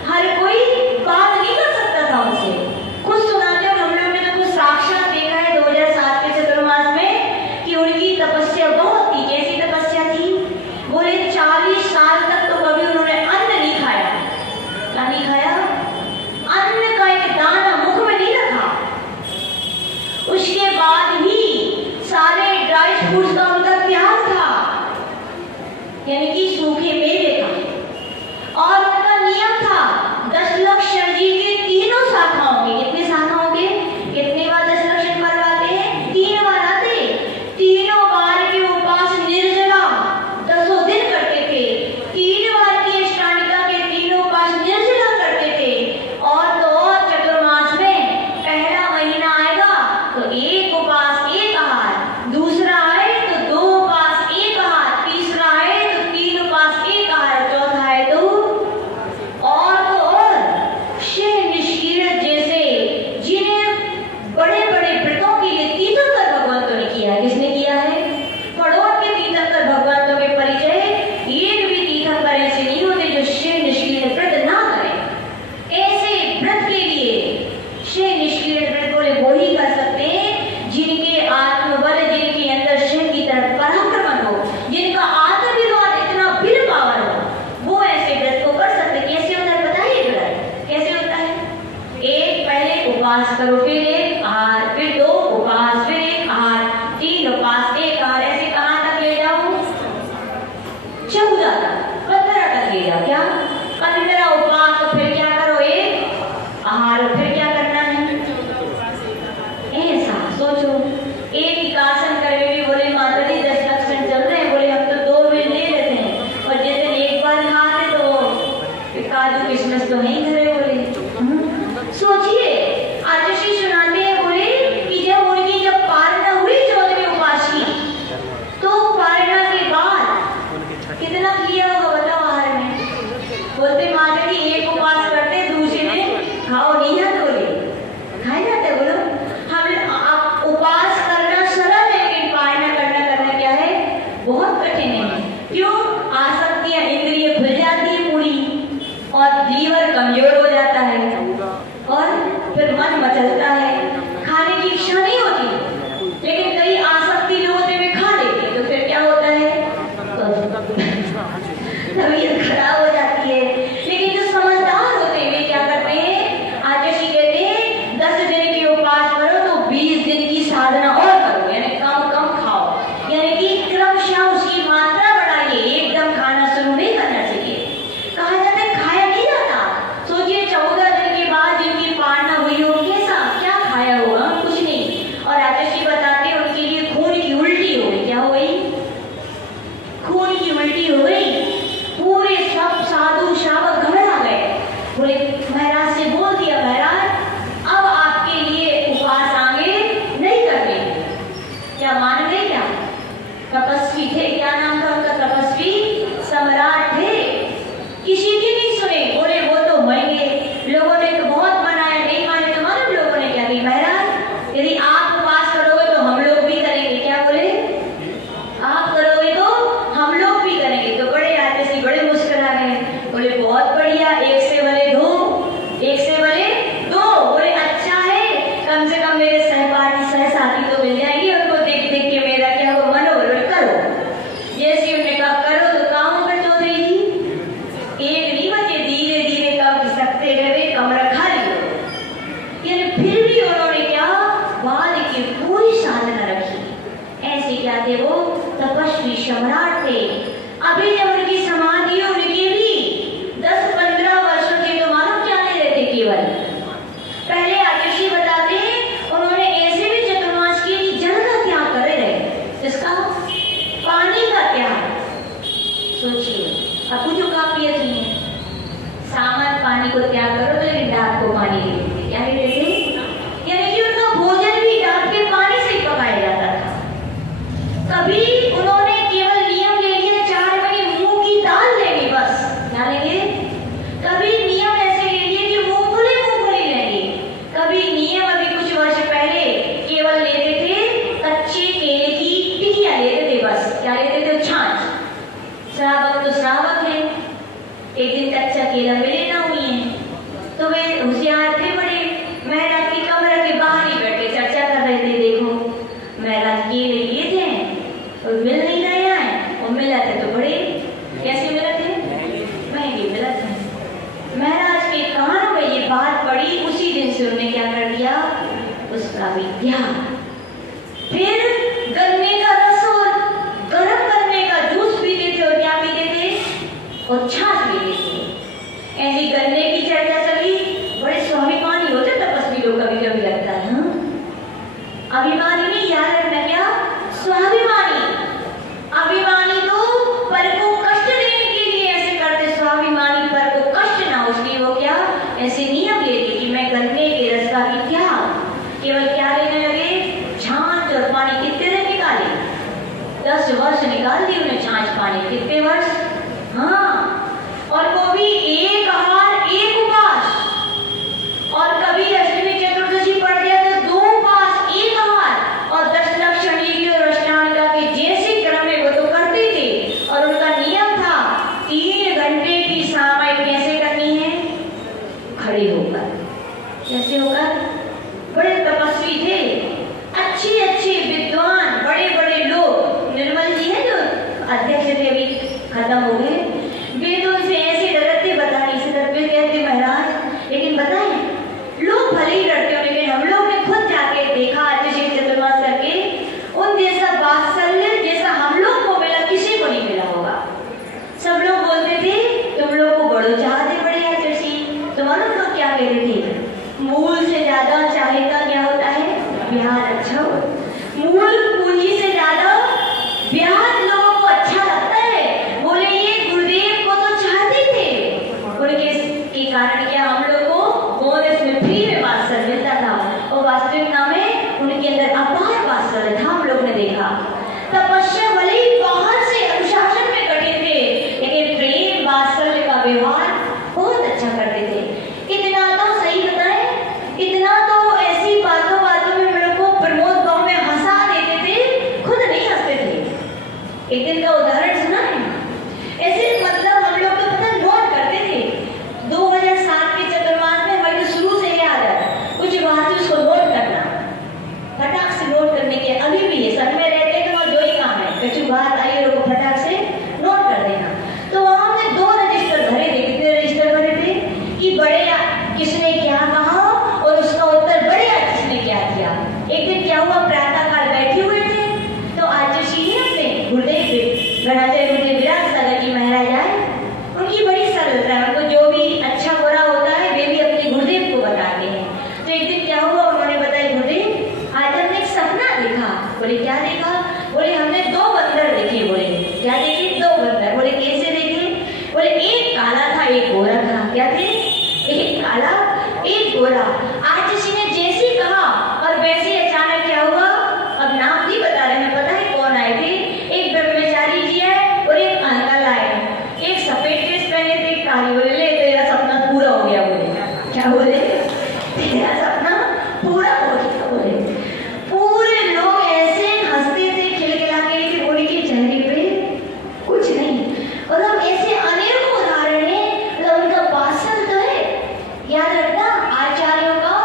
हर कोई बात नहीं कर सकता था उनसे। कुछ सुनाते हैं, हम लोग ने तो कुछ साक्षात देखा है 2007 के चतुर्मास में कि उनकी तपस्या बहुत थी। कैसी तपस्या थी? बोले 40 साल तक तो कभी उन्होंने अन्न नहीं खाया। क्या नहीं खाया? अन्न का एक दाना मुख में नहीं रखा। उसके बाद भी सारे ड्राई फ्रूट्स का उनका त्याग था, यानी कि सूखे मेवे का। और उनका नियम था 10 लक्षण जी के तीनों शाखाओं के। कितने शाखाओं के? कितने बार 10 लक्षण करवाते हैं? 3 बार आते। तीनों बार के उपास निर्जला 10 दिन करते थे। 3 बार की अष्टांगिका के तीनों उपास निर्जला करते थे। और तो और चतुर्मास में पहला महीना आएगा तो 1 उपास 1 आहार, दूसरा आए तो 2 उपास 1 आहार, तीसरा आए तो 3 उपास 1 आहार, चौथा आए तो और शेर निष्कीर्त जैसे जिन्हें बड़े बड़े व्रतों के लिए तीर्थंकर भगवंतों ने किया है। किसने किया है? करोड़ के तीर्थंकर भगवंतों के परिचय एक भी तीर्थंकर ऐसे नहीं होते जो शेर निष्कीर्त व्रत ना करें। ऐसे व्रत के लिए शेर निष्कीर्त व्रत बोले वो ही कर सकते हैं जिनके आत्मबल, जिनके अंदर शेर की तरफ पराक्रमण हो, जिनका आत्मविश्वास इतना विल पावर हो, वो ऐसे व्रत को कर सकते। कैसे होता है बताइए जरा? कैसे होता है? एक पहले उपवास करो, फिर 1 आहार, फिर 2 उपवास, फिर 1 आहार, 3 उपवास 1 आहार, ऐसे कहां तक ले जाओ? 14 तक, 15 तक ले जाओ। क्या 15 उपवास, तो फिर क्या करो? 1 आहार, फिर क्या करना है? ऐसा सोचो। एक ही आसन करके भी बोले माता जी 10 लक्षण चल रहे हैं। बोले हम तो 2 दिन ले लेते हैं और जिस दिन एक बार खाते तो काजू किशमिश तो नहीं घरे। बोले सोचिए, आचार्य सुनाते हैं बोले कि जब उनकी पारणा हुई 14वें उपास की, तो पारणा के बाद कितना किया होगा बताओ आहार में? बोलते माता जी 1 उपवास करते, दूसरे में खाओ नहीं है। बोले खाए जाते। बोलो हम उपवास करना सरल है, लेकिन पारणा करना क्या है? बहुत कठिन है। क्यों? आसक्तियां इंद्रिय खुल जाती है पूरी और लीवर कमजोर हो जाता है और फिर मन मचलता है, खाने की इच्छा नहीं होती। लेकिन कई आसक्ति जो होते हुए खा लेते तो फिर क्या होता है? तबीयत खराब हो जाती है। लेकिन जो समझदार होते वे क्या करते हैं? आचार्य कहते हैं 10 दिन के उपवास करो तो 20 दिन की साधना और करो, यानी कम कम खाओ, यानी कि क्रमशः उसकी मात्रा बढ़ाइए। एकदम खाना शुरू नहीं करना चाहिए। कहा जाता है खाया नहीं जाता। सोचिए 14 दिन के बाद जिनकी पारणा हुई हो कैसा क्या पानी को त्याग करो तो लेकिन डाक को पानी ले लेते। क्या ले लेते? यानी कि उनका भोजन भी डाक के पानी से ही पकाया जाता था। कभी उन्होंने केवल नियम ले लिया 4 बड़ी मूंग की दाल लेनी, बस क्या लेंगे? कभी नियम ऐसे ले लिए कि मूंगफली लेंगे। कभी नियम अभी कुछ वर्ष पहले केवल लेते थे कच्चे केले की टिकिया लेते थे, बस क्या लेते थे? छाछ। श्रावक तो श्रावक है, एक दिन कच्चा केला मिले ना हुई है तो वे होशियार थे बड़े, महाराज की कमरे के बाहर ही बैठे चर्चा कर रहे थे। देखो महाराज केले लिए थे और मिल नहीं रहे हैं, और मिला थे तो बड़े कैसे मिले थे? महंगे मिला थे। महाराज के कानों में ये बात पड़ी, उसी दिन से उन्होंने क्या कर दिया? उसका विद्या। फिर गन्ने का रस और गर्म गन्ने का जूस पीते थे, और क्या पीते थे? और छाछ पीते थे। ऐसी गन्ने की चर्चा चली, बड़े स्वाभिमानी होते तपस्वी लोग, कभी कभी लगता है। अभिमानी नहीं, याद रखना क्या? स्वाभिमानी। अभिमानी तो पर को कष्ट देने के लिए ऐसे करते, स्वाभिमानी पर को कष्ट ना, उसकी वो क्या ऐसे नियम लेते कि मैं गन्ने के रस का विद्या केवल क्या लेने लगे? छाछ और पानी। कितने दिन निकाले? 10 वर्ष निकाल दी उन्हें छाछ पानी। कितने वर्ष? हाँ, और वो भी एक आहार एक उपवास। और कभी अष्टमी चतुर्दशी पड़ गया तो 2 उपवास 1 आहार। और 10 लक्षण योगी और अष्टांगिका के जैसे क्रम में वो तो करते थे, और उनका नियम था 3 घंटे की सामायिक कैसे करनी है? खड़े होकर। कैसे होकर? बड़े तपस्वी थे, अच्छे अच्छे विद्वान, बड़े बड़े लोग। निर्मल जी है जो अध्यक्ष थे, अभी खत्म हो गए, वे तो उनसे ऐसे डरते, बताने से डरते, कहते महाराज लेकिन बताएं लोग भले ही डरते हो, लेकिन हम लोग ने खुद जाके देखा अतिशय चतुर्मास करके, उन जैसा वात्सल्य जैसा हम लोग को मिला किसी को नहीं मिला होगा। सब लोग बोलते थे तुम लोग को बड़ो चाहते बड़े आचर्षी। तुम्हारे लोग क्या कहते थे? मूल से ज्यादा चाहे का क्या होता है? ब्याज अच्छा हो। मूल पूंजी से ज्यादा ब्याज लोगों को अच्छा लगता है। बोले ये गुरुदेव को तो चाहते थे, उनके के कारण क्या हम लोग को बोनस में फ्री में वात्सल्य मिलता था, और वास्तविकता में उनके अंदर अपार वात्सल्य था। हम लोग ने देखा तपस्या भले ही बाहर से अनुशासन में कठिन थे, लेकिन प्रेम वात्सल्य का व्यवहार बहुत अच्छा करते थे। इतना तो सही बताएं, इतना तो ऐसी बातों बातों में हम लोग को प्रमोद भाव में हंसा देते थे, खुद नहीं हंसते थे। एक दिन का उदाहरण सुना है ऐसे, मतलब हम लोग तो पता नोट करते थे। 2007 के चतुर्मास में हमारी तो शुरू से याद है कुछ बात उसको नोट करना, फटाक से नोट करने के। अभी भी ये सब में रहते हैं तो जो ही काम है, कुछ बात आई और फटाक से नोट कर देना। तो वहां हमने 2 रजिस्टर भरे थे। कितने रजिस्टर भरे थे? कि बड़े किसने क्या कहा और उसका उत्तर बड़े किसने क्या किया। एक दिन क्या हुआ, प्रातःकाल बैठे हुए थे तो आचार्य जी अपने गुरुदेव गणाचार्य गुरुदेव विराट सागर जी महाराज आए। उनकी बड़ी सरलता है, उनको जो भी अच्छा बुरा होता है वे भी अपने गुरुदेव को बताते हैं। तो एक दिन क्या हुआ, उन्होंने बताया गुरुदेव आज हमने एक सपना देखा। बोले क्या देखा? बोले हमने 2 बंदर देखे। बोले क्या देखे? 2 बंदर। बोले कैसे देखे? बोले एक काला था एक गोरा था। क्या थे? एक काला एक गोरा। आज किसी ने जैसे कहा और वैसे अचानक क्या हुआ, अब नाम नहीं बता रहे, मैं पता है कौन आए थे। एक ब्रह्मचारी जी है और एक अंकल आए, एक सफेद ड्रेस पहने थे, एक काली। बोले ले तेरा सपना पूरा हो गया। बोले क्या? बोले तेरा सपना पूरा हो गया। बोले पूरे लोग ऐसे हंसते थे खिलखिला के, लेकिन उनके चेहरे पे कुछ नहीं। और अब ऐसे अनेकों उदाहरण है, मतलब उनका वात्सल्य तो है। याद रखना आचार्यों का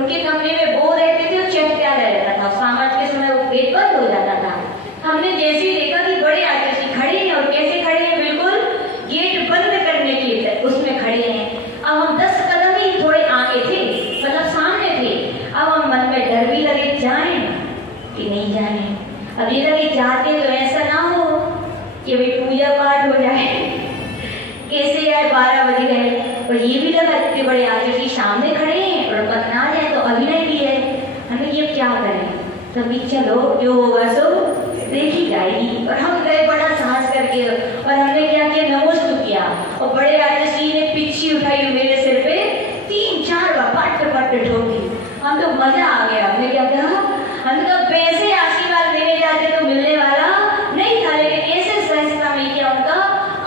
उनके कमरे में वो रहते थे और चहकता रहता था, सामाज के समय वो पेट बंद हो जाता था। हमने जैसे ही देखा कि बड़े आचार्य खड़े हैं, और कैसे खड़े हैं, बिल्कुल गेट बंद करने की उसमें खड़े हैं। अब हम 10 कदम ही थोड़े आगे थे, मतलब सामने थे। अब हम मन में डर भी लगे, जाए कि नहीं जाने। अब ये लगे जाते तो ऐसा ना हो कि भाई पूजा पाठ हो जाए, कैसे यार 12 बज गए। और ये भी लगा इतने बड़े आचार्य सामने खड़े हैं और बदना जाए तो अभिनय भी है, हमें ये क्या करें। तभी चलो जो होगा सो देखी जाएगी। और हम गए बड़ा साहस करके, और हमने क्या किया, नमोस्तु किया। और बड़े राजसी ने पिछी उठाई मेरे सिर पे 3-4 बार पट पट ठोकी। हम तो मजा आ गया। हमने क्या कहा, हम तो पैसे आशीर्वाद देने जाते तो मिलने वाला नहीं था, लेकिन ऐसे सहजता में किया, उनका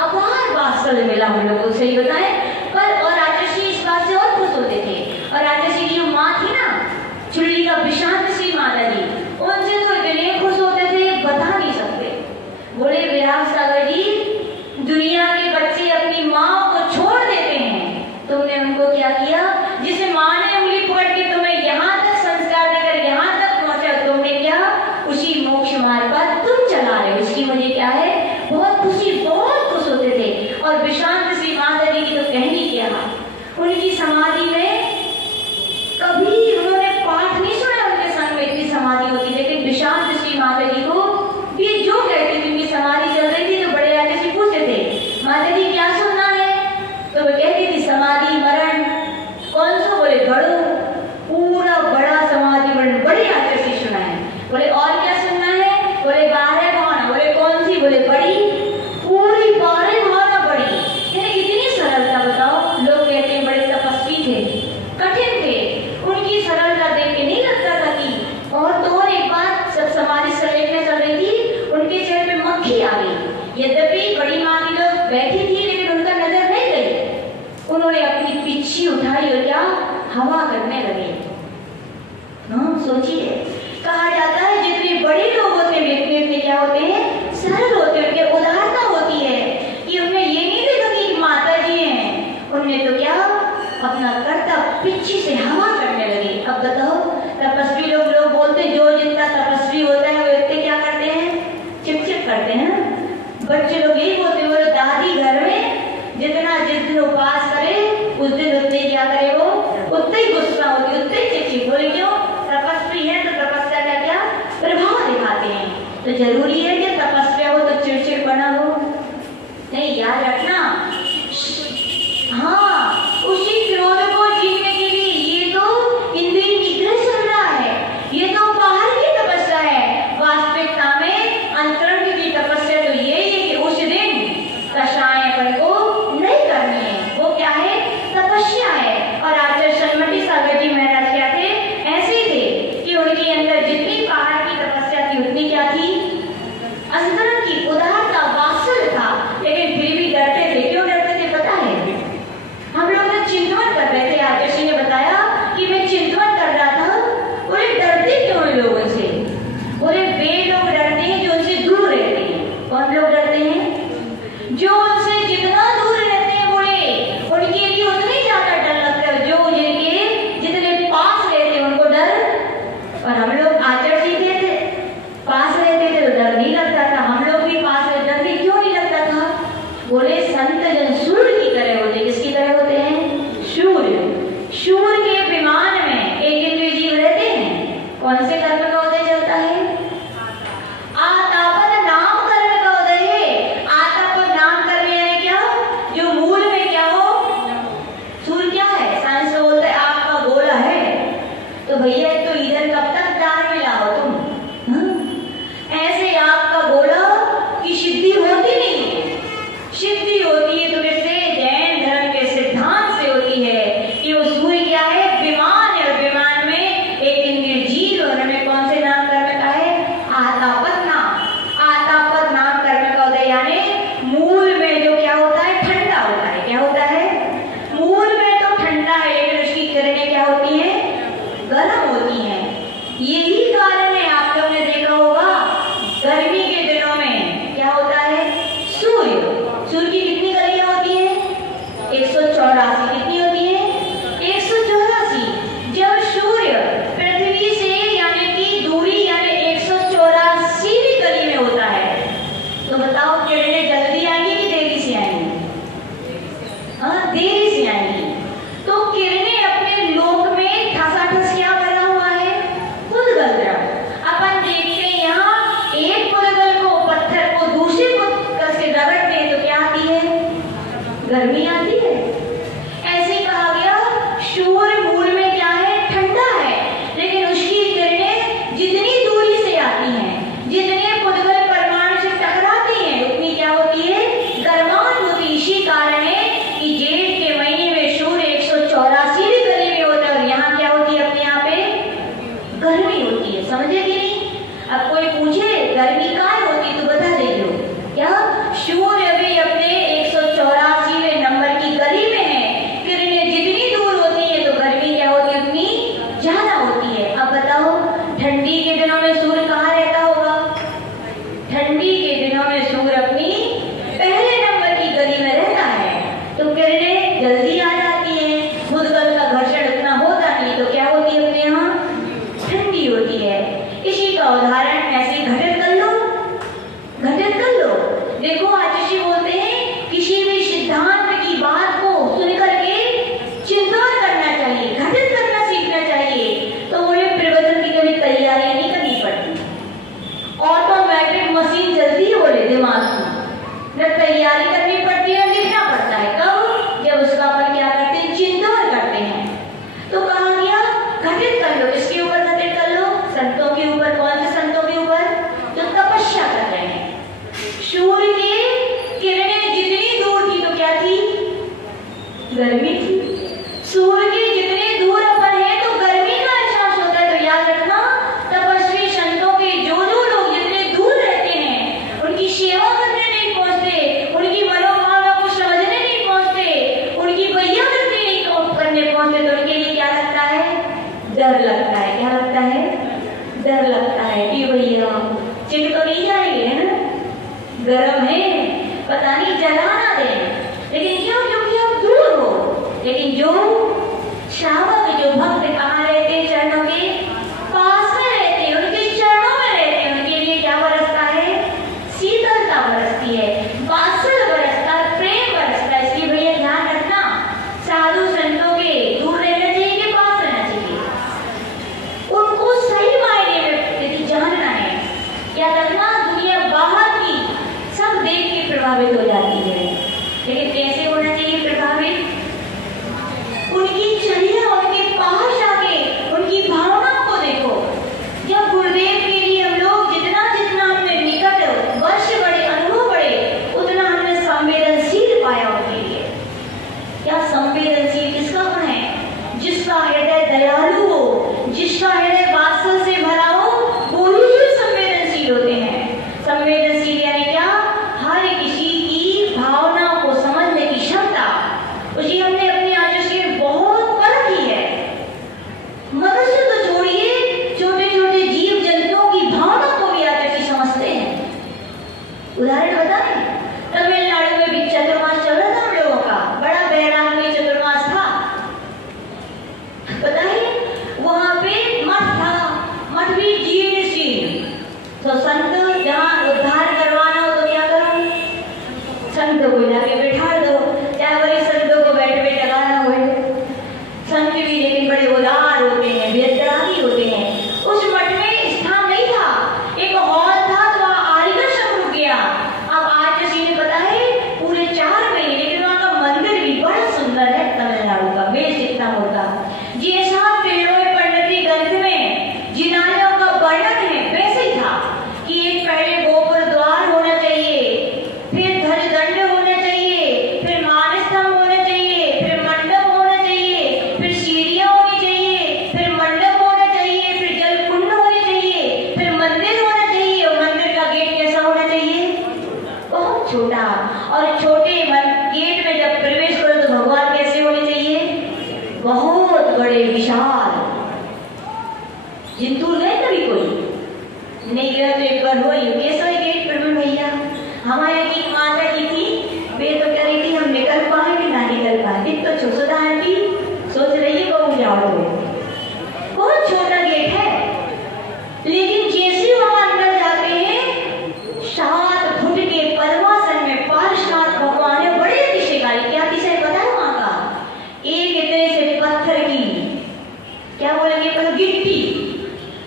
अपार वात्सल्य मिला हम लोग को, सही बताए। पर और राजसी इस बात से और खुश होते थे। और राजसी की जो माँ थी ना, चुल्ली का विशांत श्री माता जी, उनसे तो इतने खुश होते थे बता नहीं सकते। बोले विराट सागर जी, दुनिया के बच्चे अपनी माँ को छोड़ देते हैं, तुमने उनको क्या किया, जिसे माँ ने उंगली पकड़ के तुम्हें यहाँ तक संस्कार देकर यहाँ तक पहुंचा, तुमने क्या उसी मोक्ष मार्ग पर तुम चला रहे हो, इसकी मुझे क्या है बहुत खुशी, बहुत खुश होते थे। और विशांत श्री माता जी की तो कहनी क्या, उनकी समाधि में कभी उन्होंने पाठ नहीं सुना, उनके संग में इतनी समाधि होती, लेकिन विशांत श्री माता जी को भी जो कहती थी, उनकी समाधि चल रही थी तो बड़े राजा से पूछते थे, माता जी क्या सुनना है, तो वो कहती थी समाधि मरण। कौन सा, बोले गढ़ो, पूरा बड़ा समाधि मरण बड़े राजा से सुना है। बोले और क्या सुनना है, बोले 12 भावना। बोले कौन सी, बोले बड़ी, पूरी 12 भावना बड़ी। इतनी सरलता बताओ। लोग कहते हैं बड़े तपस्वी थे, कठिन थे, उनकी सरलता देख के नहीं लगता था कि। और तो और एक बात, सब समाधि सलेट चल रही थी, उनके चेहरे पे मक्खी आ गई। यद्यपि बड़ी माँ की लोग बैठी थी, लेकिन उनका नजर नहीं गई। उन्होंने अपनी पिछी उठाई और क्या हवा करने लगे। सोचिए, कहा जाता है जितने बड़े लोग होते हैं व्यक्ति उतने क्या होते हैं, सरल होते हैं, उनके उदारता होती है कि उन्हें ये नहीं देखा कि माता जी हैं, उनने तो क्या अपना कर्तव्य पिछी से हवा करने लगे। अब बताओ, तपस्वी लोग बोलते जो जितना तपस्वी होता है वो इतने क्या करते हैं, चिपचिप करते हैं। बच्चे लोग यही बोलते हैं, वो दादी घर में जिस दिन उपवास करे उस दिन उतने क्या करे, वो उतने ही गुस्सा होती, उतने ही चिपचिप। बोले क्यों, तपस्वी है तो तपस्या का क्या प्रभाव दिखाते हैं। तो जरूरी है कि तपस्या हो तो चिड़चिड़ बना हो, नहीं, याद रखना। हाँ, उसी क्रोध को जीतने के लिए ये तो घटित कर लो। इसके ऊपर घटित कर लो, संतों के ऊपर। कौन से संतों के ऊपर? जो तपस्या कर रहे हैं। सूर्य की किरणें जितनी दूर थी तो क्या थी? गर्मी थी। सूर्य के जितने दूर अपन है तो गर्मी का एहसास होता है। तो याद रखना, तपस्वी संतों के जो लोग जितने दूर रहते हैं, उनकी सेवा करने नहीं पहुंचते, उनकी मनोभावना को समझने नहीं पहुंचते, उनकी भैया करने पहुंचते, तो उनके लिए क्या लगता है? डर लगता है। क्या लगता है? डर लगता है कि भैया चिट तो नहीं जाएंगे, है ना, गर्म है, पता नहीं जला ना दे। लेकिन क्यों? क्योंकि आप दूर हो। लेकिन जो श्रावक, जो भक्त कहाँ रहते हैं? चरणों के पास में रहते हैं, उनके चरणों में रहते हैं। उनके लिए क्या बरसता है? शीतलता बरसती है, वात्सल्य बरसता है, प्रेम बरसता है। इसलिए भैया ध्यान रखना, साधु संतों के दूर रहना चाहिए कि पास रहना चाहिए? उनको सही मायने में यदि जानना है, क्या रखना, दुनिया बाहर की सब देख के प्रभावित हो जाती है। लेकिन कैसे होना चाहिए प्रभावित? उनकी चर्या, उनके पास आके उनकी भावनाओं को देखो। जब गुरुदेव के लिए हम लोग जितना हमने निकट वर्ष बढ़े, अनुभव बढ़े, उतना हमने संवेदनशील पाया उनके लिए। क्या संवेदनशील किसका गुण है? जिसका हृदय दयालु हो, जिसका हृदय वात्सल्य से भरा हो, वो ही संवेदनशील होते हैं। संवेदनशील यानी क्या? हर किसी की भावनाओं को समझने की क्षमता। उसी हमने अपने आदर्श से बहुत परखी है। मनुष्य तो छोड़िए, छोटे छोटे जीव जंतुओं की भावना को भी आदर्श समझते हैं। उदाहरण बताएं, तमिलनाडु में भी चतुर्मास चल रहा था हम लोगों का, बड़ा बैराग में चतुर्मास था। बताइए, वहां पे मठ था, मठ भी जीर्ण शीर्ण। तो संत जहाँ उद्धार करवाना हो तो क्या करो? संत को जाके बैठा दो, चाहे बड़े संतों को बैठ बैठ लगाना हो। संत भी लेकिन बड़े उदार होते हैं, बेदरागी होते हैं। उस मठ में स्थान नहीं था, एक हॉल था, तो वहाँ आर्य सब रुक गया। अब आज किसी ने पता है पूरे 4 महीने, लेकिन वहाँ का मंदिर भी बड़ा सुंदर है। तमिलनाडु का बेस इतना होता, जैसा पेड़ों परिणति ग्रंथ में जिनालयों का वर्णन है वैसे ही था कि एक पहले गोपुर द्वार होना चाहिए, फिर ध्वज दंड होना चाहिए, फिर मानस्तंभ होना चाहिए, फिर मंडप होना चाहिए, फिर सीढ़ियां होनी चाहिए, फिर मंडप होना चाहिए, फिर जल कुंड होने चाहिए, फिर मंदिर होना चाहिए। और मंदिर का गेट कैसा होना चाहिए? बहुत छोटा। और छोटे गेट में जब प्रवेश करो तो भगवान कैसे होने चाहिए? बहुत बड़े विशाल। जिंतूर गए कभी? कोई नहीं गया तो एक बार हो कैसा है गेट पर में भैया। हमारे यहाँ की माता की थी, वे तो कह रही थी हम निकल पाए कि ना निकल पाए। तो छोटा आंटी सोच रही है कब जाओ। बहुत छोटा गेट है, लेकिन जैसे वहां अंदर जाते हैं 7 फुट के पद्मासन में पार्श्वनाथ भगवान है। बड़े अतिशयकारी। क्या अतिशय पता है वहां का? एक इतने से पत्थर की, क्या बोलेंगे, पर गिट्टी,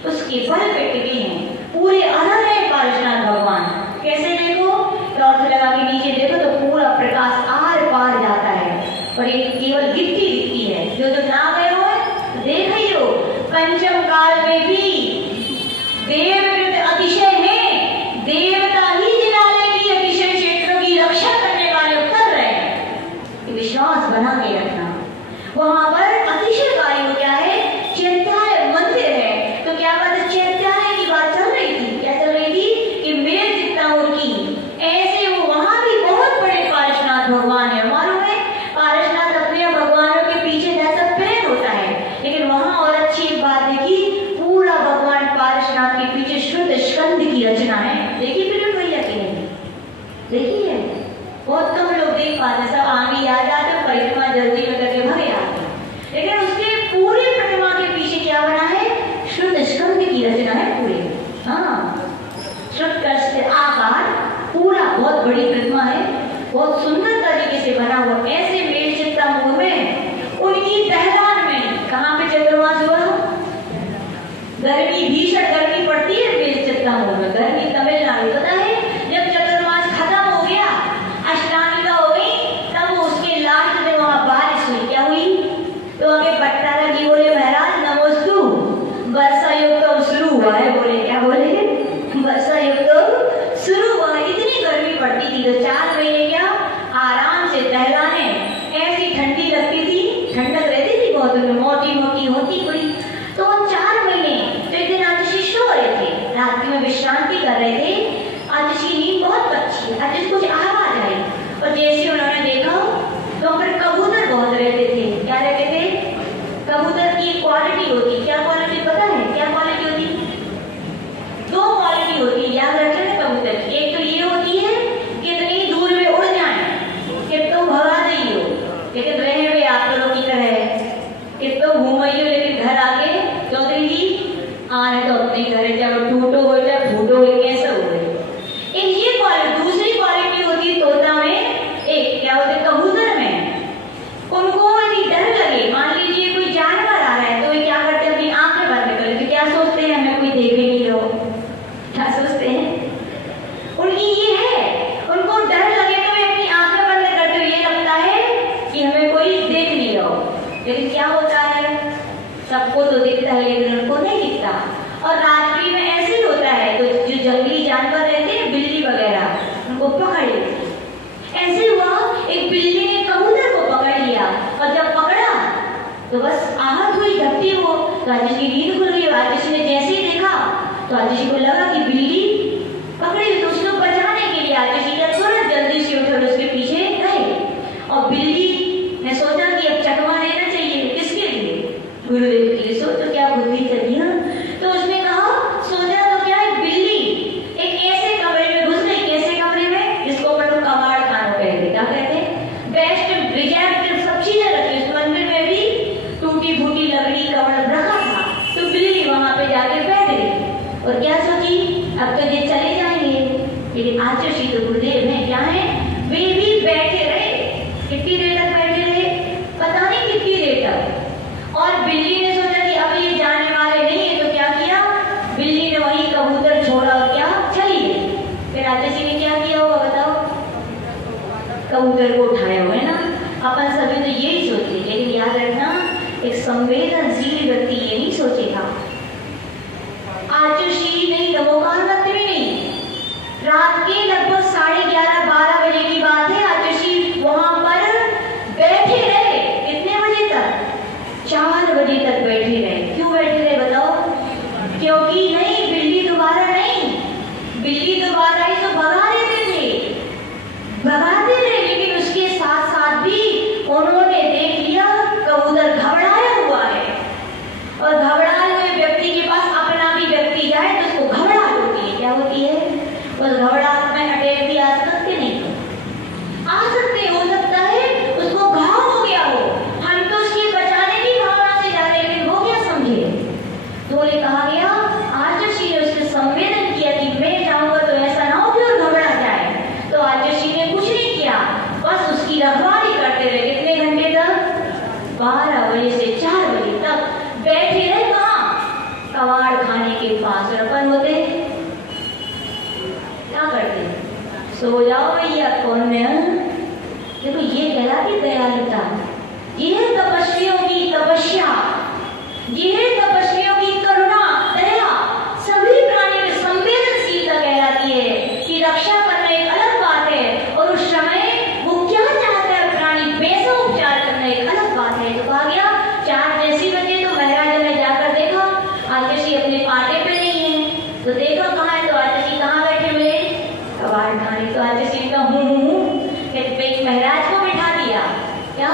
उसके बल पे टिके हैं। पूरे अनर है पार्श्वनाथ भगवान। कैसे देखो, टॉर्च लगा के नीचे देखो तो पूरा प्रकाश आर पार जाता है, और ये केवल गिट्टी दिखती है। जो ना गए हो देख ही हो, पंचम काल में भी देवकृत अतिशय है। देवता ही जिनालय की अतिशय क्षेत्रों की रक्षा करने वाले उतर रहे हैं। विश्वास बना के रखना। वहां पर अतिशयकारी क्या है? चैत्यालय मंदिर है। तो क्या बात है, चैत्यालय की बात चल रही थी। क्या चल रही थी? कि मेल जितना होती ऐसे वो वहां भी बहुत बड़े पार्श्वनाथ भगवान है। मालूम है, पार्श्वनाथ अपने भगवानों के पीछे जैसा प्रेम होता है, लेकिन वहां और अच्छी बात है कि पूरा भगवान पार्श्वनाथ के पीछे क्वालिटी होती। क्या क्वालिटी पता है? क्या क्वालिटी होती? दो क्वालिटी होती है, याद रखना कबूतर की। एक तो ये होती है कितनी दूर में उड़ जाए कि तुम भगा नहीं हो, लेकिन रहे हुए आप लोगों की तरह कि तुम घूमिए लेकिन घर आके क्यों देगी आने तो अपने घर जब टूटो हो जाए फूटो हो कैसे हो गए। एक ये क्वालिटी। दूसरी क्वालिटी होती है तोता में, एक क्या होता है कबूतर में। उनको यदि डर लगे, मान लीजिए कोई जानवर आ रहा है तो वे क्या करते हैं? अपनी आंखें बंद कर लेते। क्या सोचते हैं? हमें कोई देखे नहीं लो। क्या सोचते हैं? उनकी ये है, उनको डर लगे तो वे अपनी आंखें बंद करते हुए ये लगता है कि हमें कोई देख नहीं रहा। लेकिन क्या होता है? सबको तो दिखता है लेकिन उनको नहीं दिखता। और रात्रि में ऐसे ही होता है, तो जो जंगली जानवर रहते हैं बिल्ली वगैरह उनको पकड़ लेते। ऐसे हुआ एक बिल्ली ने कबूतर को पकड़ लिया और जब पकड़ा तो बस आहत हुई, घटती हो तो आतिश की नींद खुल गई। आतिश ने जैसे ही देखा तो आतिश को लगा कि बिल्ली पकड़ी, तो उसको बचाने के लिए आतिश क्या तुरंत जल्दी से उठे और उसके पीछे गए। और बिल्ली ने सोचा कि अब चकमा लेना चाहिए। किसके लिए? गुरुदेव के लिए। सोचो क्या बुद्धि चली। तो उसने कहा सोचा तो क्या एक बिल्ली एक ऐसे कमरे में घुस गई। कैसे कमरे में? जिसको अपन लोग कबाड़ खाना कहते। क्या कहते हैं? बेस्ट रिजर्व सब चीजें रखी। उस मंदिर में भी टूटी फूटी लकड़ी कमरा रखा था। तो बिल्ली वहां पे जाके बैठ गई और क्या सोची अब तो ये चले जाएंगे। लेकिन आचर्षी तो गुरुदेव है, क्या है? वे भी बैठे रहे। कितनी देर तक बैठे रहे? पता नहीं कितनी देर तक। और बिल्ली ने सोचा कि अब ये जाने वाले नहीं है, तो क्या किया? बिल्ली ने वही कबूतर छोड़ा और क्या चली गई। फिर आचर्षी ने क्या किया होगा बताओ? कबूतर को उठाया हुआ है ना। अपन सभी तो यही सोचते, लेकिन याद रखना एक संवेदनशील व्यक्ति ये नहीं सोचेगा। आचर्षी नहीं, नमोकार भी नहीं। रात के लगभग 11:30-12 बजे की बात है। आचर्षी वहां पर बैठे रहे। कितने बजे तक? 4 बजे तक बैठे रहे। क्यों बैठे रहे बताओ? क्योंकि नहीं, बिल्ली दोबारा नहीं, बिल्ली दोबारा ही तो भगा देते थे, भगाते थे। लेकिन उसके साथ साथ भी उन्होंने देख लिया कबूतर घबराया हुआ है, और घबराए हुए व्यक्ति के पास अपना भी व्यक्ति जाए तो उसको घबराहट होती है। क्या होती है? उस घबराहट में अटैक भी आ सकते नहीं आ सकते, हो सकता है उसको घाव हो गया हो। हम तो उसके बचाने की भावना से जा रहे, लेकिन वो क्या समझे? तो बोले कहा गया आचर्षी ने उससे संवेदन किया कि मैं जाऊंगा तो ऐसा ना हो कि वो घबरा जाए। तो आचर्षी ने कुछ नहीं किया, बस उसकी रखवाली करते रहे। कितने घंटे तक? 12 बजे से 4 बजे तक बैठे रहे। कहाँ? कबाड़ खाने के पास। अपन होते क्या करते? सो जाओ भैया, कौन है? देखो ये कहलाती दयालुता। ये है तपस्वियों की तपस्या, ये है तपस्वियों की करुणा, दया। सभी प्राणी में संवेदनशीलता कहलाती है कि रक्षा करना एक अलग बात है, और उस समय वो क्या चाहता है प्राणी, वैसा उपचार करना एक अलग बात है। तो कहा गया 4 जैसी बजे तो महाराज ने जाकर देखा आचर्षी अपने पाटे पे नहीं है। तो देखा कहाँ है? तो आचर्षी कहाँ बैठे मिले? कबाड़ खाने। तो आचर्षी ने कहा महाराज को बिठा दिया। क्या?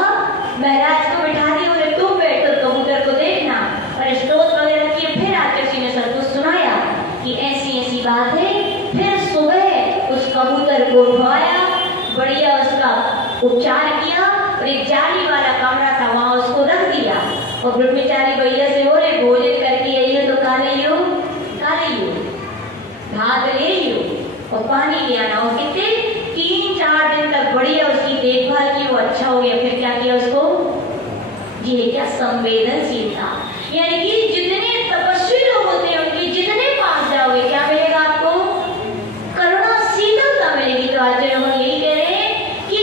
महाराज को बिठा दिया। बोले तुम बैठो, कबूतर को देखना और स्टोव वगैरह किए। फिर आचर्षी ने सबको सुनाया कि ऐसी ऐसी बात है। फिर सुबह उस कबूतर को उठाया, बढ़िया उसका उपचार किया, और एक जाली वाला कमरा था वहां उसको रख दिया। और ब्रह्मचारी भैया से बोले भोजन करके आइयो, तो खा लियो, भात ले लियो और पानी ले आना। और कितने 3-4 दिन तक बढ़िया उसकी देखभाल की, वो अच्छा हो गया। फिर क्या किया उसको? ये क्या संवेदनशीलता। यानी कि जितने तपस्वी लोग होते हैं उनके जितने पास जाओगे क्या मिलेगा आपको? करुणा, शीतलता मिलेगी। तो आज हम यही कह रहे हैं कि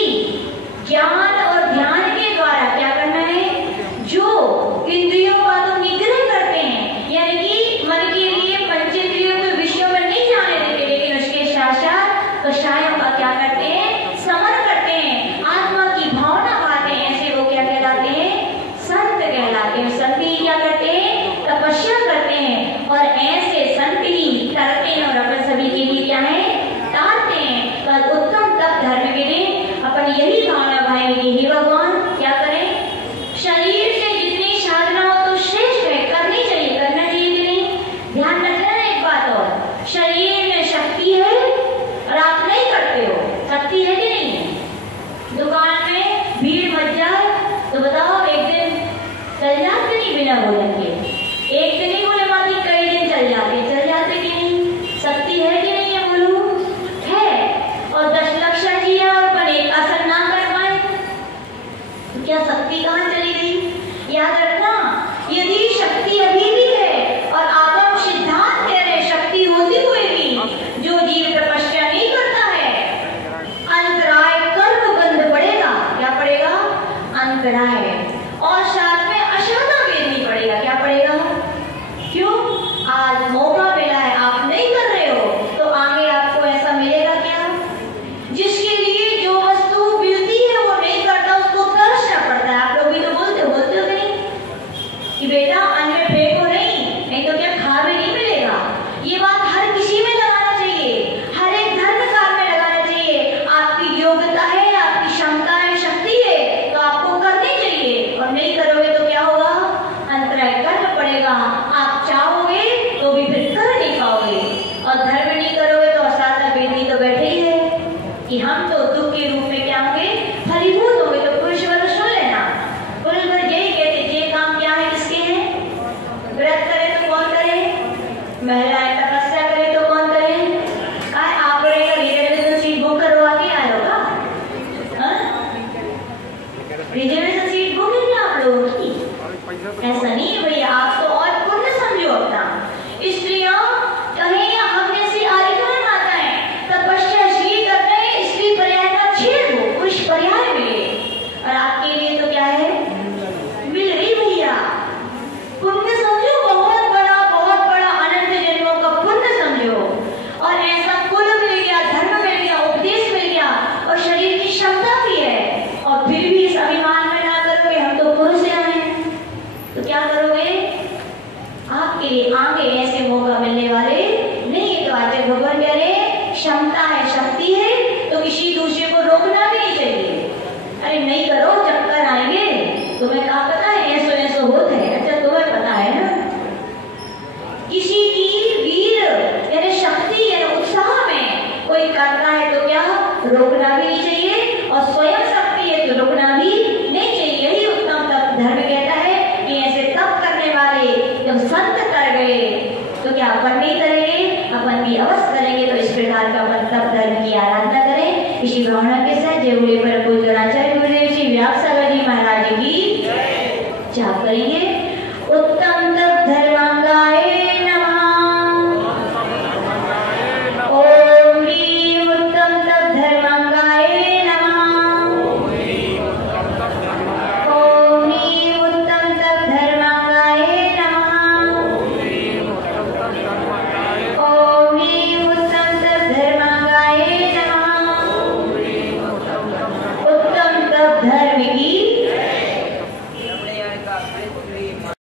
ज्ञान और ध्यान के द्वारा क्या करना है? जो इंद्रियों का तो निग्रह करते हैं, यानी कि मन के लिए पंचेंद्रियों के विषयों में नहीं जाने देते, लेकिन उसके साथ साथ कषायों का क्या करते हैं? समन करते हैं, आत्मा की भावना पाते हैं। ऐसे वो क्या कहलाते हैं? संत कहलाते हैं। संत ही क्या शक्ति अभी भी है। और आगम सिद्धांत कह रहे शक्ति होते हुए भी जो जीव तपस्या नहीं करता है, अंतराय कर्म बंध पड़ेगा। क्या पड़ेगा? अंतराय। और साथ में अश्रद्धा वेदनी पड़ेगा। क्या पड़ेगा? क्यों? आज मौका मिला है, आप नहीं कर रहे हो तो आगे आपको ऐसा मिलेगा क्या? जिसके लिए जो वस्तु मिलती है वो नहीं करता, उसको तरसना पड़ता है। आप लोग भी तो बोलते हो नहीं कि बेटा अन्न में फेंको नहीं तो क्या खा भी नहीं मिलेगा। ये बात हर किसी में लगाना चाहिए, हर एक धर्म कार्य में लगाना चाहिए। आपकी योग्यता है, आपकी क्षमता है, शक्ति है तो आपको करनी चाहिए। और नहीं करोगे तो क्या होगा? अंतराय करना पड़ेगा। आप चाहोगे तो भी फिर कर नहीं पाओगे। और धर्म नहीं करोगे तो असाधा वेदी तो बैठे ही है कि हम तो दुख के रूप में क्या होंगे? फलीभूत होंगे। तो पुरुष वर्ग सुन लेना, पुरुष वर्ग यही कहते ये काम क्या है, किसके हैं? व्रत करे तो कौन करे? महिलाएं तपस्या करे तो कौन करे? आप रिजर्वेशन सीट बुक करवा के आए हो का? रिजर्वेशन सीट बुक है क्या आप लोगों की? ऐसा नहीं है भैया, आप तो और पुण्य समझो अपना। स्त्रियां कहें या हम जैसी आलिंगन माताएं तपस्या इसलिए कर रहे हैं, स्त्री पर्याय का छेद हो, पुरुष पर्याय मिले। और आपके लिए तो क्या है? मिल रही भैया। पुण्य समझो, बहुत बड़ा अनंत जन्मों का पुण्य समझो। और ऐसा कुल मिल गया, धर्म मिल गया, उपदेश मिल गया और शरीर की क्षमता भी है। और फिर भी इस अभिमान में ना करोगे हम तो पुरुष हैं तो क्या करोगे? आपके लिए आगे ऐसे मौका मिलने वाले नहीं है। तो आज भगवान कह रहे क्षमता है, शक्ति है तो किसी दूसरे को रोकना भी नहीं चाहिए। अरे नहीं करो, चक्कर आएंगे। तुम्हें क्या पता है? ऐसो होता है। अच्छा तुम्हें पता है ना? किसी की वीर यानी शक्ति यानी उत्साह में कोई करता है तो क्या रोकना भी नहीं चाहिए। और स्वयं शक्ति है तो रोकना भी नहीं चाहिए। यही उत्तम तप धर्म कहता है कि ऐसे तप करने वाले जब संत कर गए तो क्या अपन नहीं करेंगे? अपन भी अवश्य करेंगे। तो इस प्रकार का अपन तप धर्म की आराधना करें। इसी भावना के साथ जय बोले पर